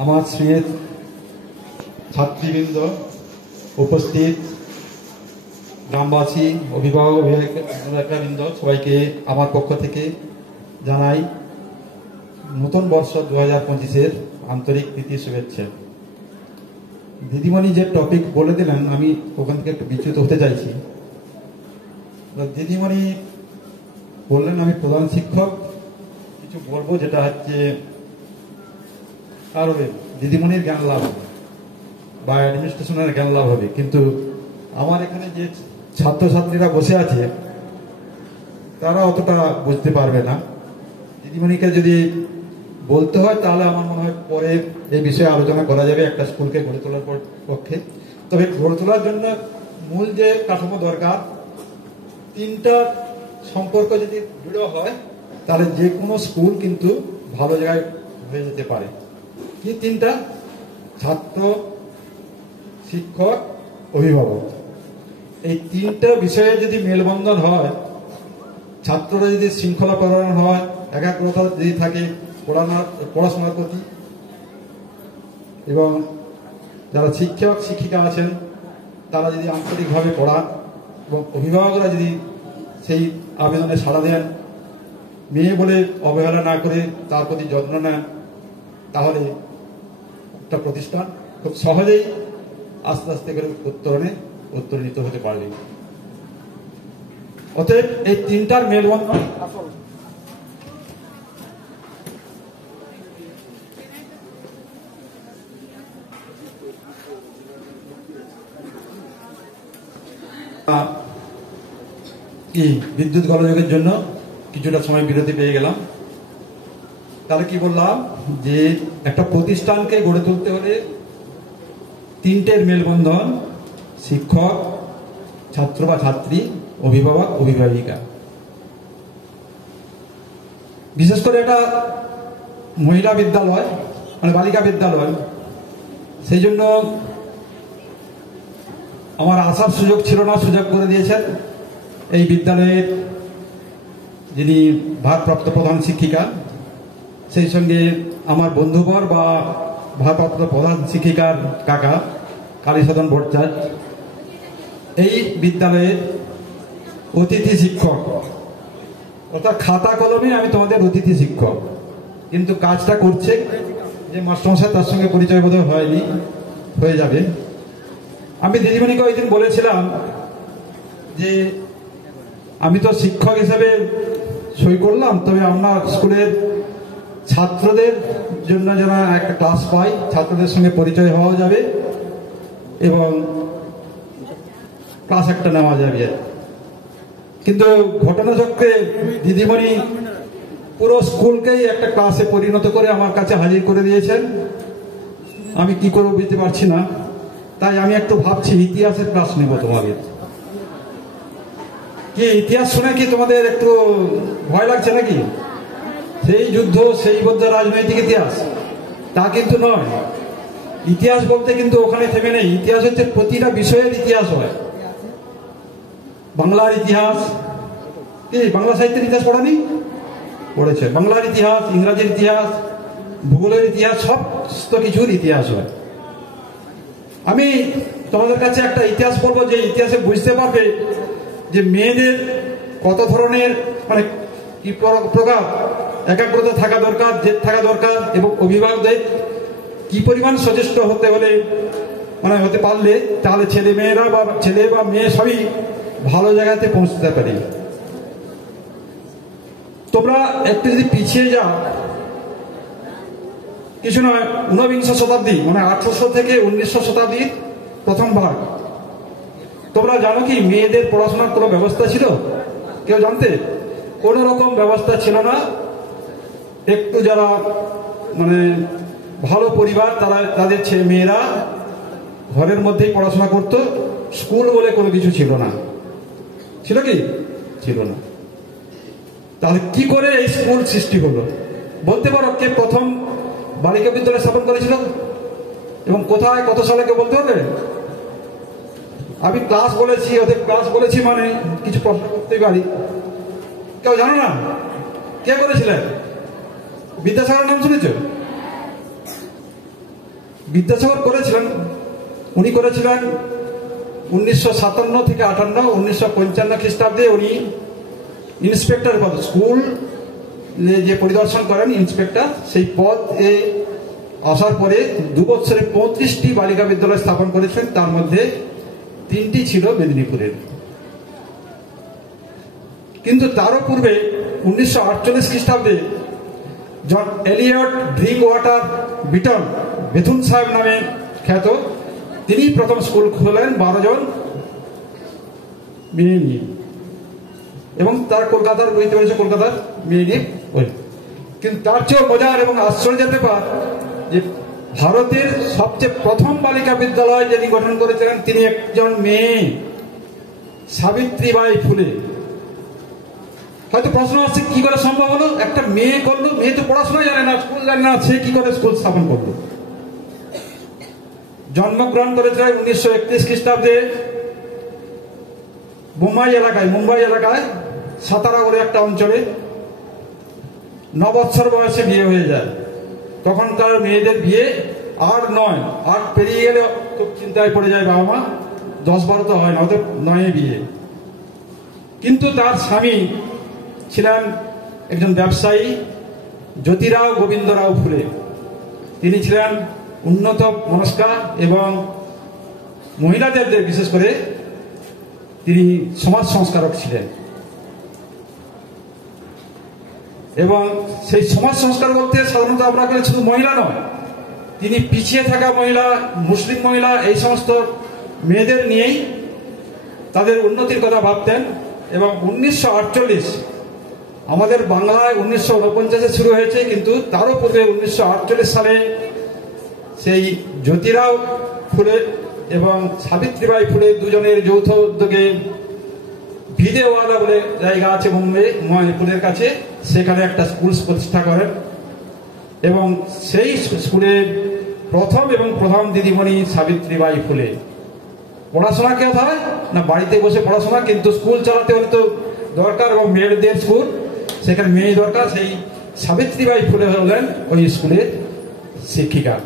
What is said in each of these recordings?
আমার স্নেহের ছাত্রীবৃন্দ, উপস্থিত গ্রামবাসী, অভিভাবক অভিভাবকবৃন্দ, সবাইকে আমার পক্ষ থেকে জানাই নতুন বর্ষ 2025-এর আন্তরিক প্রীতি শুভেচ্ছা। দিদিমণি যে টপিক বলে দিলেন, আমি ওখান থেকে একটু বিচ্যুত হতে চাইছি। দিদিমণি বললেন আমি প্রধান শিক্ষক, কিছু বলবো যেটা হচ্ছে আর দিদিমণির জ্ঞান লাভ হবে বা অ্যাডমিনিস্ট্রেশনের জ্ঞান লাভ হবে, কিন্তু আমার এখানে যে ছাত্রছাত্রীরা বসে আছে তারা অতটা বুঝতে পারবে না। দিদিমণিকে যদি বলতে হয় তাহলে আমার মনে হয় পরে এই বিষয়ে আলোচনা করা যাবে একটা স্কুলকে গড়ে তোলার পক্ষে। তবে গড়ে তোলার জন্য মূল যে কাঠামো দরকার, তিনটা সম্পর্ক যদি দৃঢ় হয় তাহলে যে কোনো স্কুল কিন্তু ভালো জায়গায় হয়ে যেতে পারে। কি তিনটা? ছাত্র, শিক্ষক, অভিভাবক। এই তিনটা বিষয়ে যদি মেলবন্ধন হয়, ছাত্ররা যদি শৃঙ্খলা পরায়ণ হয়, একাগ্রতা যদি থাকে পড়াশোনার প্রতি, এবং যারা শিক্ষক শিক্ষিকা আছেন তারা যদি আন্তরিকভাবে পড়ান এবং অভিভাবকরা যদি সেই আবেদনে সাড়া দেন, মেয়ে বলে অবহেলা না করে তার প্রতি যত্ন নেন, তাহলে একটা প্রতিষ্ঠান খুব সহজেই আস্তে আস্তে করে উত্তরণিত হতে পারবে। অতএব এই তিনটার মেলবন্ধন কি বিদ্যুৎ গোলযোগের জন্য কিছুটা সময় বিরতি পেয়ে গেলাম। তাহলে কি বললাম যে একটা প্রতিষ্ঠানকে গড়ে তুলতে হলে তিনটের মেলবন্ধন: শিক্ষক, ছাত্র বা ছাত্রী, অভিভাবক অভিভাবিকা। বিশেষ করে এটা মহিলা বিদ্যালয়, মানে বালিকা বিদ্যালয়, সেই জন্য আমার আসার সুযোগ ছিল না, সুযোগ করে দিয়েছেন এই বিদ্যালয়ের যিনি ভারপ্রাপ্ত প্রধান শিক্ষিকা, সেই সঙ্গে আমার বন্ধুবর বা ভারপ্রাপ্ত প্রধান শিক্ষিকার কাকা কালীসদন ভট্টাচার্য, এই বিদ্যালয়ের অতিথি শিক্ষক, অর্থাৎ খাতা কলমে আমি তোমাদের অতিথি শিক্ষক, কিন্তু কাজটা করছে যে মাস্টারমশাই, তার সঙ্গে পরিচয় বোধহয় হয়নি, হয়ে যাবে। আমি দিদিমণিকে ওই দিন বলেছিলাম যে আমি তো শিক্ষক হিসেবে সই করলাম, তবে আপনার স্কুলের ছাত্রদের জন্য যেন একটা ক্লাস পাই, ছাত্রদের সঙ্গে পরিচয় হওয়া যাবে এবং ক্লাস একটা নেওয়া যাবে। কিন্তু ঘটনাচক্রে দিদিমণি পুরো স্কুলকেই একটা ক্লাসে পরিণত করে আমার কাছে হাজির করে দিয়েছেন। আমি কি করবো বুঝতে পারছি না, তাই আমি একটু ভাবছি ইতিহাসের ক্লাস নেব তোমাদের। কি ইতিহাস শুনে কি তোমাদের একটু ভয় লাগছে নাকি? সেই যুদ্ধ, সেই বদ্ধ রাজনৈতিক ইতিহাস তা কিন্তু নয়। ইতিহাস বলতে কিন্তু ওখানে থেমে নেই। ইতিহাস হচ্ছে প্রতিটা বিষয়ের ইতিহাস হয়। বাংলার ইতিহাস, কি বাংলা সাহিত্যের ইতিহাস পড়ানি? পড়েছে। বাংলার ইতিহাস, ইংরাজির ইতিহাস, ভূগোলের ইতিহাস, সমস্ত কিছুর ইতিহাস হয়। আমি তোমাদের কাছে একটা ইতিহাস বলবো, যে ইতিহাসে বুঝতে পারবে যে মেয়েদের কত ধরনের, মানে কি প্রকার একাগ্রতা থাকা দরকার, জেদ থাকা দরকার, এবং অভিভাবকদের কি পরিমাণ সচেষ্ট হতে হলে, মানে হতে পারলে তাহলে ছেলে বা মেয়ে সবই ভালো জায়গাতে পৌঁছতে পারি। তোমরা একটু যদি পিছিয়ে যাও, কিছু নয়, ঊনবিংশ শতাব্দী মানে 1800 থেকে 1900 শতাব্দীর প্রথম ভাগ। তোমরা জানো কি মেয়েদের পড়াশোনার কোনো ব্যবস্থা ছিল? কেউ জানতে? কোন রকম ব্যবস্থা ছিল না। একটু যারা মানে ভালো পরিবার, তারা তাদের ছেলে মেয়েরা ঘরের মধ্যেই পড়াশোনা করতো। স্কুল বলে কোনো কিছু ছিল না। ছিল কি? ছিল না। তাহলে কি করে এই স্কুল সৃষ্টি হলো? বলতে পারো কে প্রথম বালিকা বিদ্যালয় স্থাপন করেছিল এবং কোথায়, কত সালে? কে বলতে হবে? আমি ক্লাস বলেছি, ওদের ক্লাস বলেছি মানে কিছু প্রশ্ন করতে পারি। কেউ জানো না কে করেছিলেন? বিদ্যাসাগরের নাম শুনেছ? বিদ্যাসাগর করেছিলেন, উনি করেছিলেন 1957 থেকে 58, 1955 খ্রিস্টাব্দে উনি ইন্সপেক্টর পদ, স্কুল যে পরিদর্শন করেন ইন্সপেক্টর, সেই পদে আসার পরে 2 বছরে 35টি বালিকা বিদ্যালয় স্থাপন করেছেন, তার মধ্যে 3টি ছিল মেদিনীপুরের। কিন্তু তারও পূর্বে 1948 খ্রিস্টাব্দে John Elliot Drinkwater Bethune, Bethune সাহেব নামে খ্যাত, তিনি প্রথম স্কুল খোলেন 12 জন মেয়ে নিয়ে, এবং তার কলকাতার বুঝতে পেরেছে কলকাতার মেয়ে নিয়ে। কিন্তু তার চেয়েও মজার এবং আশ্চর্যের ব্যাপার যে ভারতের সবচেয়ে প্রথম বালিকা বিদ্যালয় যিনি গঠন করেছিলেন তিনি একজন মেয়ে, সাবিত্রীবাই ফুলে। হয়তো প্রশ্ন আসছে কি করে সম্ভব হলো, একটা মেয়ে করলো, মেয়ে তো পড়াশোনা জানে না, স্কুল জানে না, সে কি করে স্কুল স্থাপন করলো? জন্মগ্রহণ করেছিলেন 1931 খ্রিস্টাব্দে মুম্বাই এলাকায় সাতারা বলে একটা অঞ্চলে। 9 বছর বয়সে বিয়ে হয়ে যায়। তখনকার মেয়েদের বিয়ে 8 9, 8 পেরিয়ে গেলে খুব চিন্তায় পড়ে যায় বাবা মা, 10-12 তো হয় না, ওদের 9 বিয়ে। কিন্তু তার স্বামী ছিলেন একজন ব্যবসায়ী, জ্যোতিরাও গোবিন্দরাও ফুলে। তিনি ছিলেন উন্নত মনস্কা এবং মহিলাদের বিশেষ করে তিনি সমাজ সংস্কারক ছিলেন। এবং সেই সমাজ সংস্কার বলতে সাধারণত আমরা শুধু মহিলা নয়, তিনি পিছিয়ে থাকা মহিলা, মুসলিম মহিলা, এই সমস্ত মেয়েদের নিয়েই তাদের উন্নতির কথা ভাবতেন। এবং 1948, আমাদের বাংলায় 1949-এ শুরু হয়েছে, কিন্তু তারও পূর্বে 1948 সালে সেই জ্যোতিরাও ফুলে এবং সাবিত্রীবাই ফুলে দুজনের যৌথ উদ্যোগে ভিদেওয়ালা বলে জায়গা আছে মণিপুরের কাছে, সেখানে একটা স্কুল প্রতিষ্ঠা করেন। এবং সেই স্কুলের প্রথম দিদিমণি সাবিত্রীবাই ফুলে। পড়াশোনা কে হয় না, বাড়িতে বসে পড়াশোনা, কিন্তু স্কুল চালাতে হলে তো দরকার, এবং মেয়েদের স্কুল, সেখানে মেয়ে দরকার। সেই সাবিত্রীবাই ফুলে হলেন ওই স্কুলের শিক্ষিকা।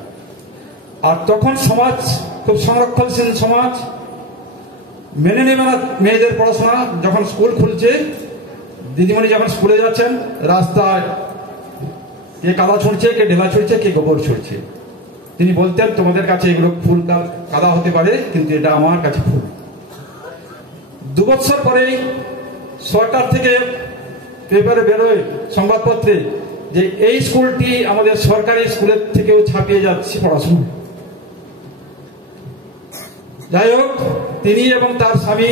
আর তখন সমাজ খুব সংরক্ষণশীল সমাজ, মেনে নেবে না মেয়েদের পড়াশোনা। যখন স্কুল খুলছে, দিদিমণি যখন স্কুলে যাচ্ছেন, রাস্তায় কে কাদা ছুঁড়ছে, কে ঢেলা ছুঁড়ছে, কে গোবর ছুঁড়ছে, তিনি বলতেন তোমাদের কাছে এগুলো ফুল কাদা হতে পারে, কিন্তু এটা আমার কাছে ফুল। 2 বছর পরেই সরকার থেকে পেপারে বেরোয়, সংবাদপত্রে, যে এই স্কুলটি আমাদের সরকারি স্কুলের থেকেও ছাপিয়ে যাচ্ছে পড়াশোনা। যাই হোক, তিনি এবং তার স্বামী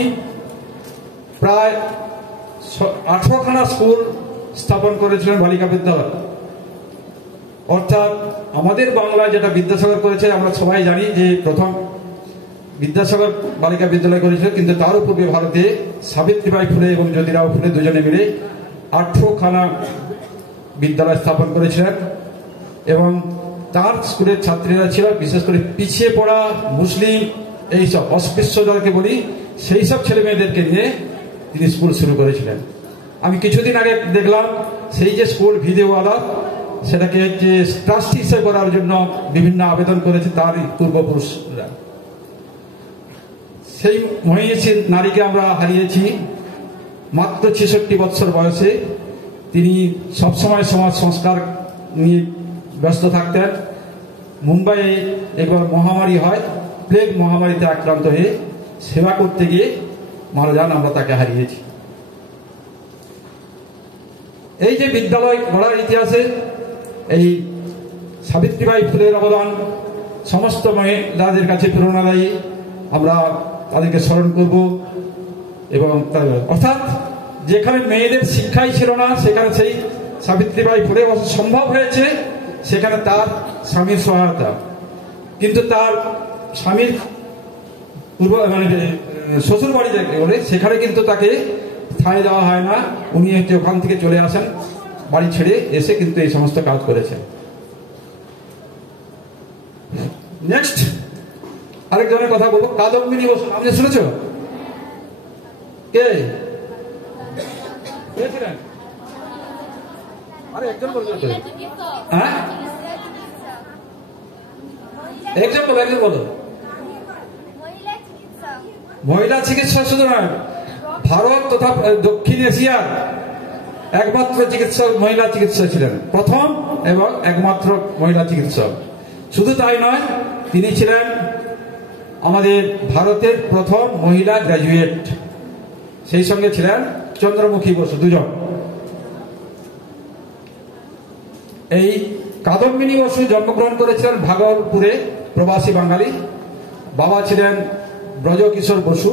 প্রায় 18খানা স্কুল স্থাপন করেছিলেন, বালিকা বিদ্যালয়। অর্থাৎ আমাদের বাংলায় যেটা বিদ্যাসাগর করেছে আমরা সবাই জানি, যে প্রথম বিদ্যাসাগর বালিকা বিদ্যালয় করেছিল, কিন্তু তার পূর্বে ভারতে সাবিত্রীবাই ফুলে এবং জ্যোতিরাও ফুলে দুজনে মিলে 18খানা বিদ্যালয় স্থাপন করেছিলেন। এবং তার স্কুলের ছাত্রীরা ছিল বিশেষ করে পিছিয়ে পড়া মুসলিম, এইসব অস্পৃশ্য যাদেরকে বলি, সেই সব ছেলে মেয়েদেরকে নিয়ে তিনি স্কুল শুরু করেছিলেন। আমি কিছুদিন আগে দেখলাম সেই যে স্কুল ভিদেওয়ালা, সেটাকে যে ট্রাস্টি হিসেবে করার জন্য বিভিন্ন আবেদন করেছে তার পূর্বপুরুষরা। সেই মহিষী নারীকে আমরা হারিয়েছি মাত্র 66 বছর বয়সে। তিনি সবসময় সমাজ সংস্কার নিয়ে ব্যস্ত থাকতেন। মুম্বাইয়ে একবার মহামারী হয়, প্লেগ মহামারীতে আক্রান্ত হয়ে সেবা করতে গিয়ে মারা যান, আমরা তাকে হারিয়েছি। এই যে বিদ্যালয় গড়ার ইতিহাসে এই সাবিত্রীবাই ফুলের অবদান সমস্ত মহিলাদের কাছে প্রেরণাদায়ী, আমরা তাদেরকে স্মরণ করব। এবং অর্থাৎ যেখানে মেয়েদের শিক্ষাই ছিল না, সেখানে সেই সাবিত্রীবাই ফুলে সম্ভব হয়েছে, সেখানে তার স্বামীর সহায়তা। কিন্তু তার স্বামীর শ্বশুর বাড়ি বলে, সেখানে কিন্তু তাকে ঠাঁই দেওয়া হয় না। উনি ওখান থেকে চলে আসেন, বাড়ি ছেড়ে এসে কিন্তু এই সমস্ত কাজ করেছেন। নেক্সট আরেকজনের কথা বলবো, কাদম্বিনী বসু, আপনি শুনেছ? কে ছিলেন? আরে একজন বলবেন তো। হ্যাঁ, একজন বলো, একজন বলো। মহিলা চিকিৎসক শুধু নয়, ভারত তথা দক্ষিণ এশিয়ার একমাত্র চিকিৎসক, মহিলা চিকিৎসক ছিলেন, প্রথম এবং একমাত্র মহিলা চিকিৎসক। শুধু তাই নয়, তিনি ছিলেন আমাদের ভারতের প্রথম মহিলা গ্র্যাজুয়েট। সেই সঙ্গে ছিলেন চন্দ্রমুখী বসু, দুজন। এই কাদম্বিনী বসু জন্মগ্রহণ করেছিলেন ভাগলপুরে, প্রবাসী বাঙালি। বাবা ছিলেন ব্রজকিশোর বসু,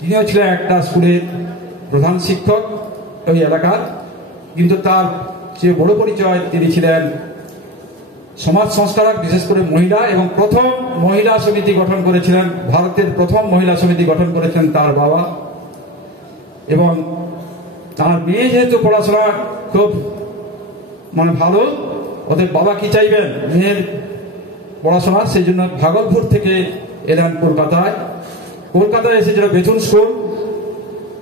তিনিও ছিলেন একটা স্কুলের প্রধান শিক্ষক ওই এলাকার। কিন্তু তার যে বড় পরিচয়, তিনি ছিলেন সমাজ সংস্কারক, বিশেষ করে মহিলা, এবং প্রথম মহিলা সমিতি গঠন করেছিলেন, ভারতের প্রথম মহিলা সমিতি গঠন করেছিলেন তার বাবা। এবং তার মেয়ে যেহেতু পড়াশোনা খুব ভালো, ওদের বাবা কি চাইবেন, মেয়ের পড়াশোনা, সেই জন্য ভাগলপুর থেকে এলেন কলকাতায়। কলকাতায় এসেছিল বেথুন স্কুল,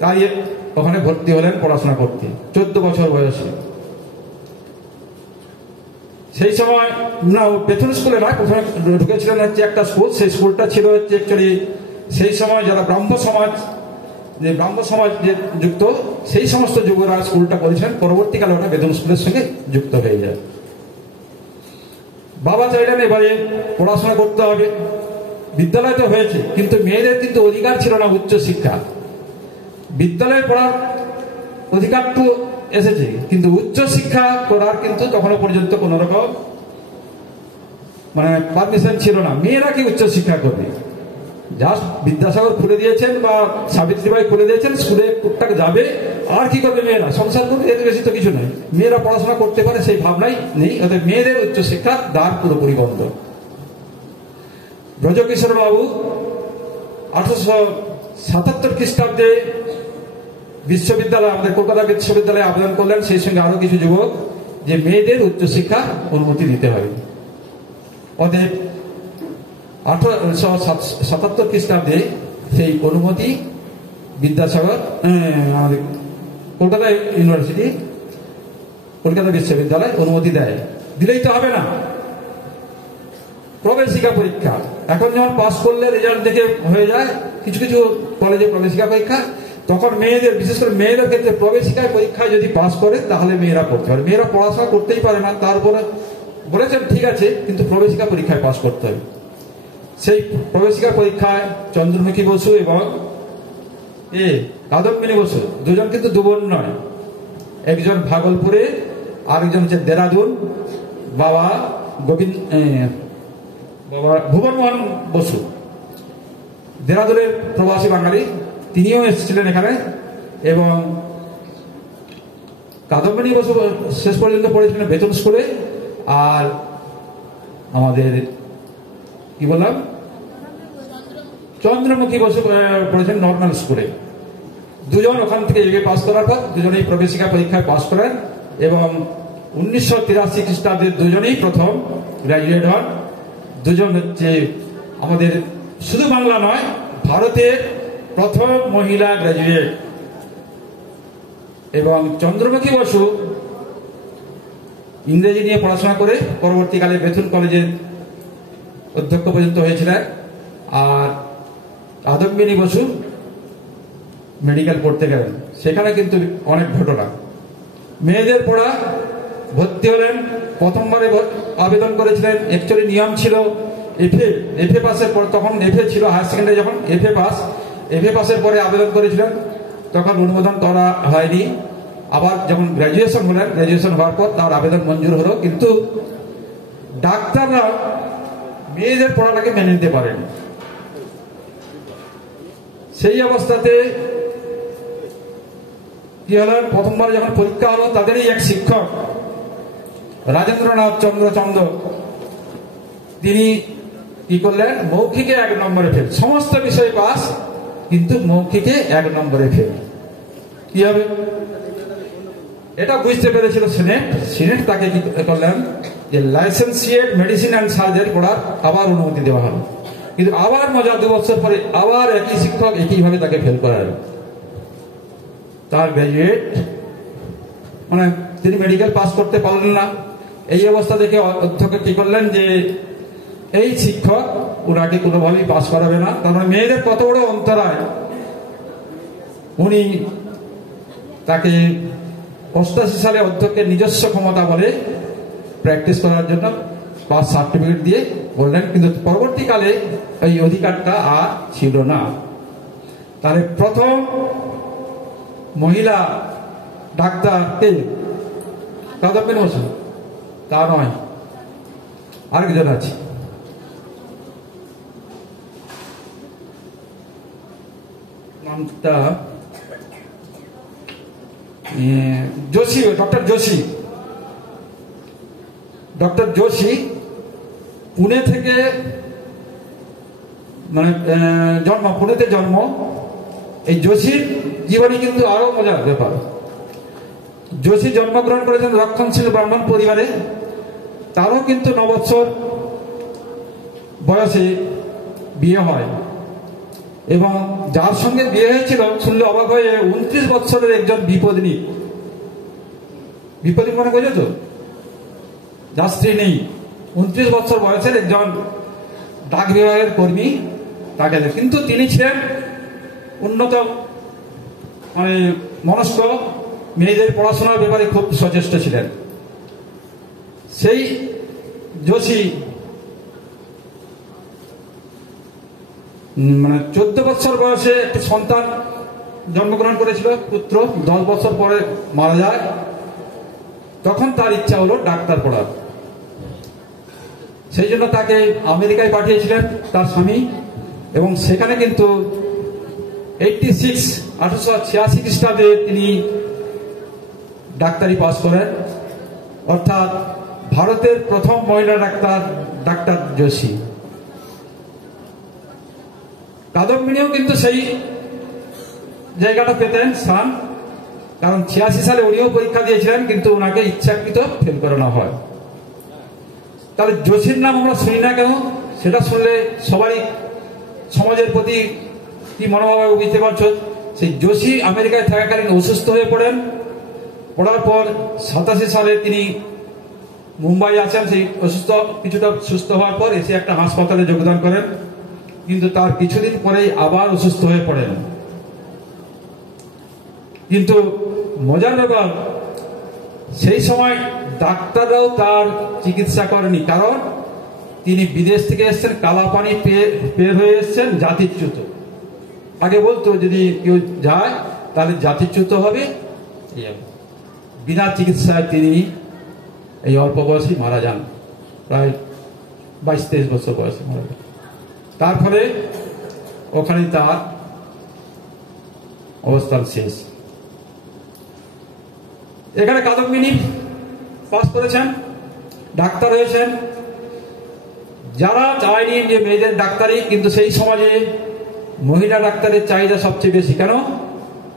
তাই ওখানে ভর্তি হলেন পড়াশোনা করতে 14 বছর বয়সে। সেই সময় না, বেথুন স্কুলে নয়, প্রথমে ঢুকেছিলেন হচ্ছে একটা স্কুল। সেই স্কুলটা ছিল হচ্ছে অ্যাকচুয়ালি সেই সময় যারা ব্রাহ্ম সমাজ যে যুক্ত, সেই সমস্ত যুবরা স্কুলটা করেছেন। পরবর্তীকালে ওটা বেথুন স্কুলের সঙ্গে যুক্ত হয়ে যায়। বাবা চাইলেন এবারে পড়াশোনা করতে হবে। বিদ্যালয় তো হয়েছে, কিন্তু মেয়েদের কিন্তু অধিকার ছিল না উচ্চ শিক্ষা। বিদ্যালয়ে পড়ার অধিকার তো এসেছে, কিন্তু উচ্চ শিক্ষা করার কিন্তু তখনো পর্যন্ত কোন রকম পারমিশন ছিল না। মেয়েরা কি উচ্চ শিক্ষা করবে? জাস্ট বিদ্যাসাগর খুলে দিয়েছেন বা সাবিত্রীবাই খুলে দিয়েছেন, স্কুলে টুকটাক যাবে, আর কি করবে মেয়েরা? সংসার করবে, এর বেশি তো কিছু নয়। মেয়েরা পড়াশোনা করতে পারে সেই ভাবনাই নেই। অর্থাৎ মেয়েদের উচ্চ শিক্ষার দ্বার পুরোপুরি বন্ধ। ব্রজকিশোর বাবু 1877 খ্রিস্টাব্দে বিশ্ববিদ্যালয়, আমাদের কলকাতা বিশ্ববিদ্যালয়ে আবেদন করলেন, সেই সঙ্গে আরো কিছু যুবক, যে মেয়েদের উচ্চশিক্ষা অনুমতি দিতে হবে। ওদের 1877 খ্রিস্টাব্দে সেই অনুমতি বিদ্যাসাগর, আমাদের কলকাতা ইউনিভার্সিটি, কলকাতা বিশ্ববিদ্যালয় অনুমতি দেয়। দিলেই তো হবে না, প্রবেশিকা পরীক্ষা। এখন যেমন পাস করলে রেজাল্ট দেখে হয়ে যায় কিছু কিছু কলেজে প্রবেশিকা পরীক্ষা, তখন মেয়েদের, বিশেষ করে মেয়েদের ক্ষেত্রে প্রবেশিকায় পরীক্ষায় যদি পাস করে তাহলে মেয়েরা পড়তে পারে। মেয়েরা পড়াশোনা করতেই পারে না, তারপরে বলেছেন ঠিক আছে, কিন্তু প্রবেশিকা পরীক্ষায় পাস করতে হবে। সেই প্রবেশিকা পরীক্ষায় চন্দ্রমুখী বসু এবং কাদম্বিনী বসু, দুজন কিন্তু দুবোন নয়, একজন ভাগলপুরে, আরেকজন হচ্ছে দেরাদুন। বাবা ভুবনমোহন বসু দেরাদুনের প্রবাসী বাঙালি, তিনিও এসেছিলেন এখানে। এবং কাদম্বিনী বসু শেষ পর্যন্ত পড়েছিলেন বেতন স্কুলে, আর আমাদের কি বললাম, চন্দ্রমুখী বসু পড়েছেন নর্মাল স্কুলে। দুজন ওখান থেকে এগিয়ে পাস করার পর দুজনেই প্রবেশিকা পরীক্ষায় পাস করেন, এবং 1983 খ্রিস্টাব্দে দুজনেই প্রথম গ্র্যাজুয়েট হন। দুজন হচ্ছে আমাদের শুধু বাংলা নয়, ভারতের প্রথম মহিলা গ্র্যাজুয়েট। এবং চন্দ্রমুখী বসু ইংরেজি নিয়ে পড়াশোনা করে পরবর্তীকালে বেথুন কলেজের অধ্যক্ষ পর্যন্ত হয়েছিলেন। আর কাদম্বিনী বসু মেডিকেল পড়তে গেলেন, সেখানে কিন্তু অনেক ঘটনা। মেয়েদের পড়া, ভর্তি হলেন, প্রথমবারে আবেদন করেছিলেন। অ্যাকচুয়ালি নিয়ম ছিল এফএ পাসের পর, তখন এফএ ছিল হায়ার সেকেন্ডারি, যখন এফএ পাসের পরে আবেদন করেছিলেন, তখন অনুমোদন করা হয়নি। আবার যখন গ্র্যাজুয়েশন হলেন, গ্র্যাজুয়েশন হওয়ার পর তার আবেদন মঞ্জুর হলো, কিন্তু ডাক্তাররা মেয়েদের পড়াটাকে মেনে নিতে পারেন। সেই অবস্থাতে কি হলেন, প্রথমবার যখন পরীক্ষা হলো, তাদেরই এক শিক্ষক রাজেন্দ্রনাথ চন্দ্র, তিনি কি করলেন, মৌখিকে 1 নম্বরে ফেল। সমস্ত বিষয়ে পাস, কিন্তু মৌখিকে 1 নম্বরে ফেল। কি হবে এটা বুঝতে পেরেছিল সিনেট তাকে কি করলেন, যে লাইসেন্সিয়েট মেডিসিন অ্যান্ড সার্জারি পড়ার আবার অনুমতি দেওয়া হলো। কিন্তু আবার মজা, 2 বছর পরে আবার একই শিক্ষক একইভাবে তাকে ফেল করালো। তার গ্র্যাজুয়েট তিনি মেডিকেল পাস করতে পারলেন না। এই অবস্থা দেখে অধ্যক্ষ কি করলেন, যে এই শিক্ষক ওনাকে কোনোভাবেই পাস করাবে না। তার মানে মেয়েদের কত বড় অন্তরায়। উনি তাকে 88 সালে অধ্যক্ষের নিজস্ব ক্ষমতা বলে প্র্যাকটিস করার জন্য পাস সার্টিফিকেট দিয়ে বললেন, কিন্তু পরবর্তীকালে এই অধিকারটা আর ছিল না। তাহলে প্রথম মহিলা ডাক্তার কে? কাদম্বিনী বসু? তা নয়, আরেকজন আছে। নামটা যোশী, ডক্টর যোশী। ডক্টর যোশী পুনে থেকে মানে জন্ম, পুনেতে জন্ম। এই যোশীর জীবনী কিন্তু আরো মজার ব্যাপার। যোশী জন্মগ্রহণ করেছেন রক্ষণশীল ব্রাহ্মণ পরিবারে। তারও কিন্তু 9 বছর বয়সে বিয়ে হয়, এবং যার সঙ্গে বিয়ে হয়েছিল শুনলে অবাক হয়ে 29 বছরের একজন বিপদিনী। বিপদী মনে করছো তো, যার স্ত্রী নেই, 29 বছর বয়সের একজন ডাক বিভাগের কর্মী তাকে, কিন্তু তিনি ছিলেন উন্নত মানে মনস্ক, মেয়েদের পড়াশোনার ব্যাপারে খুব সচেষ্ট ছিলেন। সেই যোশী মানে 14 বছর বয়সে একটি সন্তান জন্মগ্রহণ করেছিল, পুত্র। 10 বছর পরে মারা যায়। তখন তার ইচ্ছা হলো ডাক্তার পড়ার। সেই জন্য তাকে আমেরিকায় পাঠিয়েছিলেন তার স্বামী, এবং সেখানে কিন্তু 1886 খ্রিস্টাব্দে তিনি ডাক্তারি পাস করেন। অর্থাৎ ভারতের প্রথম মহিলা ডাক্তার, ডাক্তার যোশী। কাদম্বিনীও কিন্তু সেই জায়গাটা পেতেন স্থান, কারণ 86 সালে উনিও পরীক্ষা দিয়েছিলেন, কিন্তু ওনাকে ইচ্ছাকৃত ফেল করানো হয়। তাহলে যোশীর নাম আমরা শুনি না কেন? সেটা শুনলে সবাই সমাজের প্রতি কি মনোভাব বুঝতে পারছো। সেই যোশী আমেরিকায় থাকাকালীন অসুস্থ হয়ে পড়েন। পড়ার পর 87 সালে তিনি মুম্বাই আসেন। সেই অসুস্থ কিছুটা সুস্থ হওয়ার পর এসে একটা হাসপাতালে যোগদান করেন, কিন্তু তার কিছুদিন পরেই আবার অসুস্থ হয়ে পড়েন। কিন্তু মজার ব্যাপার, সেই সময় ডাক্তাররাও তার চিকিৎসা করেনি, কারণ তিনি বিদেশ থেকে এসছেন, কালা পানি পের হয়ে এসছেন, জাতিচ্যুত। আগে বলতো যদি কেউ যায় তাহলে জাতিচ্যুত হবে। বিনা চিকিৎসায় তিনি এই অল্প বয়সে মারা যান, প্রায় 22-23 বছর বয়সে মারা যান। তার ফলে ওখানে তার অবস্থান শেষ। এখানে কাদম্বিনী পাস করেছেন, ডাক্তার হয়েছেন। যারা চায়নি যে মেয়েদের ডাক্তারি, কিন্তু সেই সমাজে মহিলা ডাক্তারের চাহিদা সবচেয়ে বেশি। কেন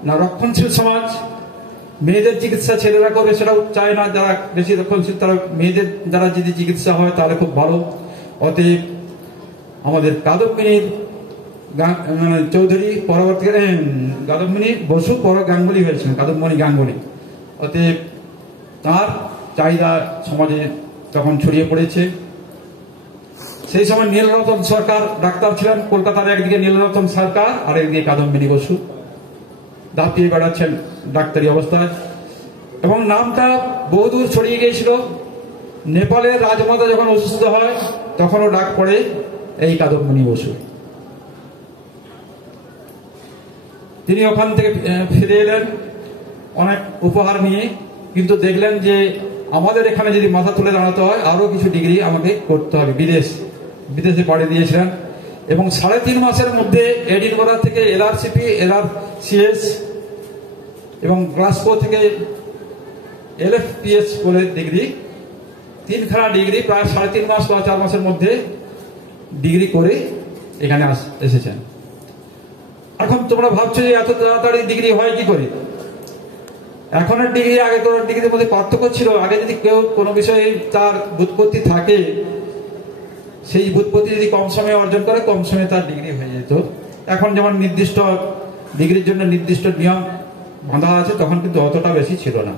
না, রক্ষণশীল সমাজ, মেয়েদের চিকিৎসা ছেলেরা করবে সেটাও চায় না। যারা বেশি রক্ষণশীল তারা মেয়েদের দ্বারা যদি চিকিৎসা হয় তাহলে খুব ভালো। অতএব আমাদের কাদম্বিনীর মানে চৌধুরী পরবর্তীকালে কাদম্বিনী বসু পর গাঙ্গুলি হয়েছিলেন, কাদম্বিনী গাঙ্গুলি। অতএব তার চাহিদা সমাজে তখন ছড়িয়ে পড়েছে। সেই সময় নীলরতন সরকার ডাক্তার ছিলেন কলকাতার। একদিকে নীলরতন সরকার আর একদিকে কাদম্বিনী বসু দাপিয়ে বেড়াচ্ছেন ডাক্তারি অবস্থায়, এবং নামটা বহুদূর ছড়িয়ে গিয়েছিল। নেপালের রাজমাতা যখন অসুস্থ হয় তখনও ডাক পড়ে এই কাদম্বিনী বসু। তিনি ওখান থেকে ফিরে এলেন অনেক উপহার নিয়ে, কিন্তু দেখলেন যে আমাদের এখানে যদি মাথা তুলে দাঁড়াতে হয় আরো কিছু ডিগ্রি আমাকে করতে হবে। বিদেশে পাঠিয়ে দিয়েছিলেন, এবং 3.5 মাসের মধ্যে এডিনবরা থেকে LRCP, LRCS এবং গ্লাসগো থেকে LFPS বলে ডিগ্রি, 3খানা ডিগ্রি প্রায় 3.5 মাস বা 4 মাসের মধ্যে ডিগ্রি করে এখানে এসেছেন। এখন তোমরা ভাবছো যে এত তাড়াতাড়ি ডিগ্রি হয় কি করে? এখনের ডিগ্রি আগেকার ডিগ্রির মধ্যে পার্থক্য ছিল। আগে যদি কেউ কোনো বিষয়ে তার ব্যুৎপত্তি থাকে, সেই ব্যুৎপত্তি যদি কম সময়ে অর্জন করে, কম সময়ে তার ডিগ্রি হয়ে যেত। এখন যেমন নির্দিষ্ট ডিগ্রির জন্য নির্দিষ্ট নিয়ম বাঁধা আছে, তখন কিন্তু অতটা বেশি ছিল না।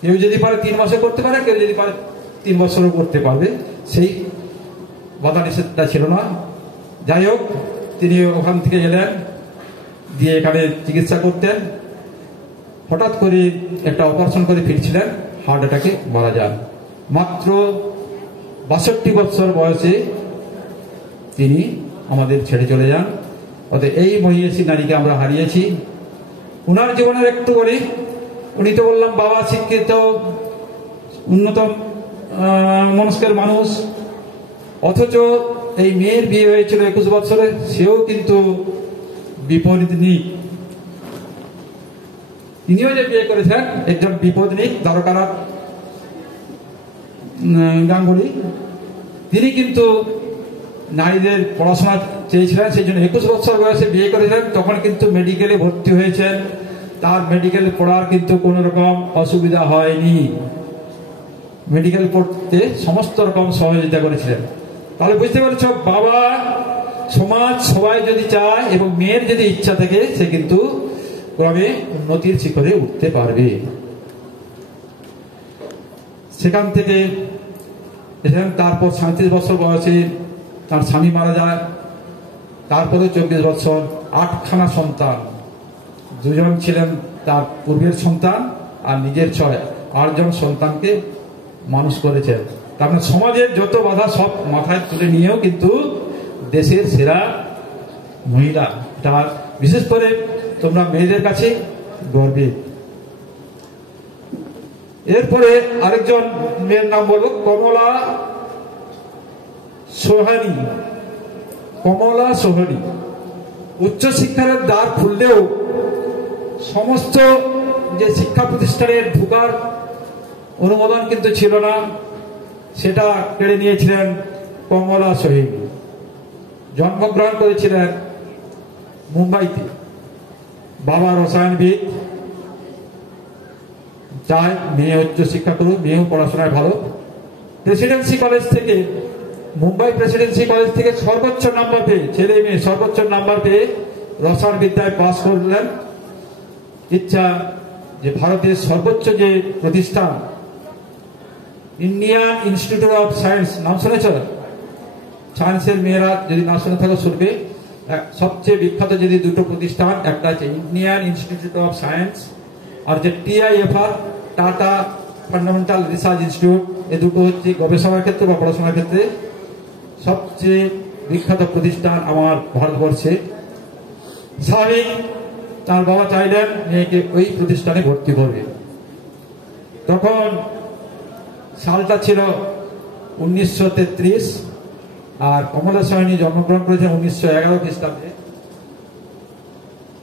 কেউ যদি পারে 3 মাসে করতে পারে, কেউ যদি পারে 3 বছরও করতে পারবে। সেই বাধা নিষেধটা ছিল না। যাই হোক, তিনি ওখান থেকে এলেন, দিয়ে এখানে চিকিৎসা করতেন। হঠাৎ করে একটা অপারেশন করে ফিরছিলেন, হার্ট অ্যাটাকে মারা যান। মাত্র ৬২ বছর বয়সে তিনি আমাদের ছেড়ে চলে যান। অর্থাৎ এই মহিষী নারীকে আমরা হারিয়েছি। উনার জীবনের একটু বলি, উনি তো বললাম বাবা শিক্ষিত উন্নত মনস্কের মানুষ, অথচ এই মেয়ের বিয়ে হয়েছিল ২১ বছরে, সেও কিন্তু বিপরীতনিক। তিনিও যে বিয়ে করেছেন একজন বিপরীতনিক দ্বারকানাথ গাঙ্গুলি, তিনি কিন্তু নারীদের পড়াশোনা চেয়েছিলেন, সেই জন্য ২১ বছর বয়সে বিয়ে করেছিলেন। তখন কিন্তু মেডিকেলে ভর্তি হয়েছেন, তার মেডিকেল পড়ার কিন্তু কোনো রকম অসুবিধা হয়নি। মেডিকেল পড়তে সমস্ত রকম সহযোগিতা করেছিলেন। তাহলে বুঝতে পারছ, বাবা, সমাজ, সবাই যদি চায় এবং মেয়ের যদি ইচ্ছা থাকে, সে কিন্তু ক্রমে উন্নতির শিখরে উঠতে পারবে। সেখান থেকে তারপর ৩৭ বছর বয়সে তার স্বামী মারা যায়। তারপরে ২৪ বছর, ৮খানা সন্তান, ২জন ছিলেন তার পূর্বের সন্তান আর নিজের ৮জন সন্তানকে মানুষ করেছেন। তার মানে সমাজের যত বাধা সব মাথায় তুলে নিয়েও কিন্তু দেশের সেরা মহিলা। এটা বিশেষ করে তোমরা মেয়েদের কাছে গর্বিত। এরপরে আরেকজন মেয়ের নাম বলবো, কমলা সোহানী। কমলা সোহানী উচ্চশিক্ষার দ্বার খুললেও সমস্ত যে শিক্ষা প্রতিষ্ঠানের ঢোকার অনুমোদন কিন্তু ছিল না, সেটা কেড়ে নিয়েছিলেন কমলা সোহানী। জন্মগ্রহণ করেছিলেন মুম্বাইতে। বাবা রসায়নবিদ, চায় মেয়ে উচ্চশিক্ষা করুক, মেয়েও পড়াশোনায় ভালো। প্রেসিডেন্সি কলেজ থেকে, মুম্বাই প্রেসিডেন্সি কলেজ থেকে সর্বোচ্চ নাম্বার পেয়ে, ছেলে মেয়ে সর্বোচ্চ নাম্বার পেয়ে রসায়ন বিদ্যায় পাশ করলেন। ইচ্ছা যে ভারতের সর্বোচ্চ যে প্রতিষ্ঠান ইন্ডিয়ান ইনস্টিটিউট অফ সায়েন্স, নাম শুনেছ? সায়েন্সের মেয়েরা যদি না শুনে থাকো শুনবে। সবচেয়ে বিখ্যাত যদি দুটো প্রতিষ্ঠান, একটা হচ্ছে ইন্ডিয়ান ইনস্টিটিউট অফ সায়েন্স, আর যে TIFR, Tata Fundamental Research Institute. এ দুটো হচ্ছে গবেষণার ক্ষেত্রে বা পড়াশোনার ক্ষেত্রে সবচেয়ে বিখ্যাত প্রতিষ্ঠান আমার ভারতবর্ষে। স্বাভাবিক তার বাবা চাইলেন মেয়েকে ওই প্রতিষ্ঠানে ভর্তি করবে। তখন সালটা ছিল 1933, আর কমলা সোহানী জন্মগ্রহণ করেছেন 1911 খ্রিস্টাব্দে।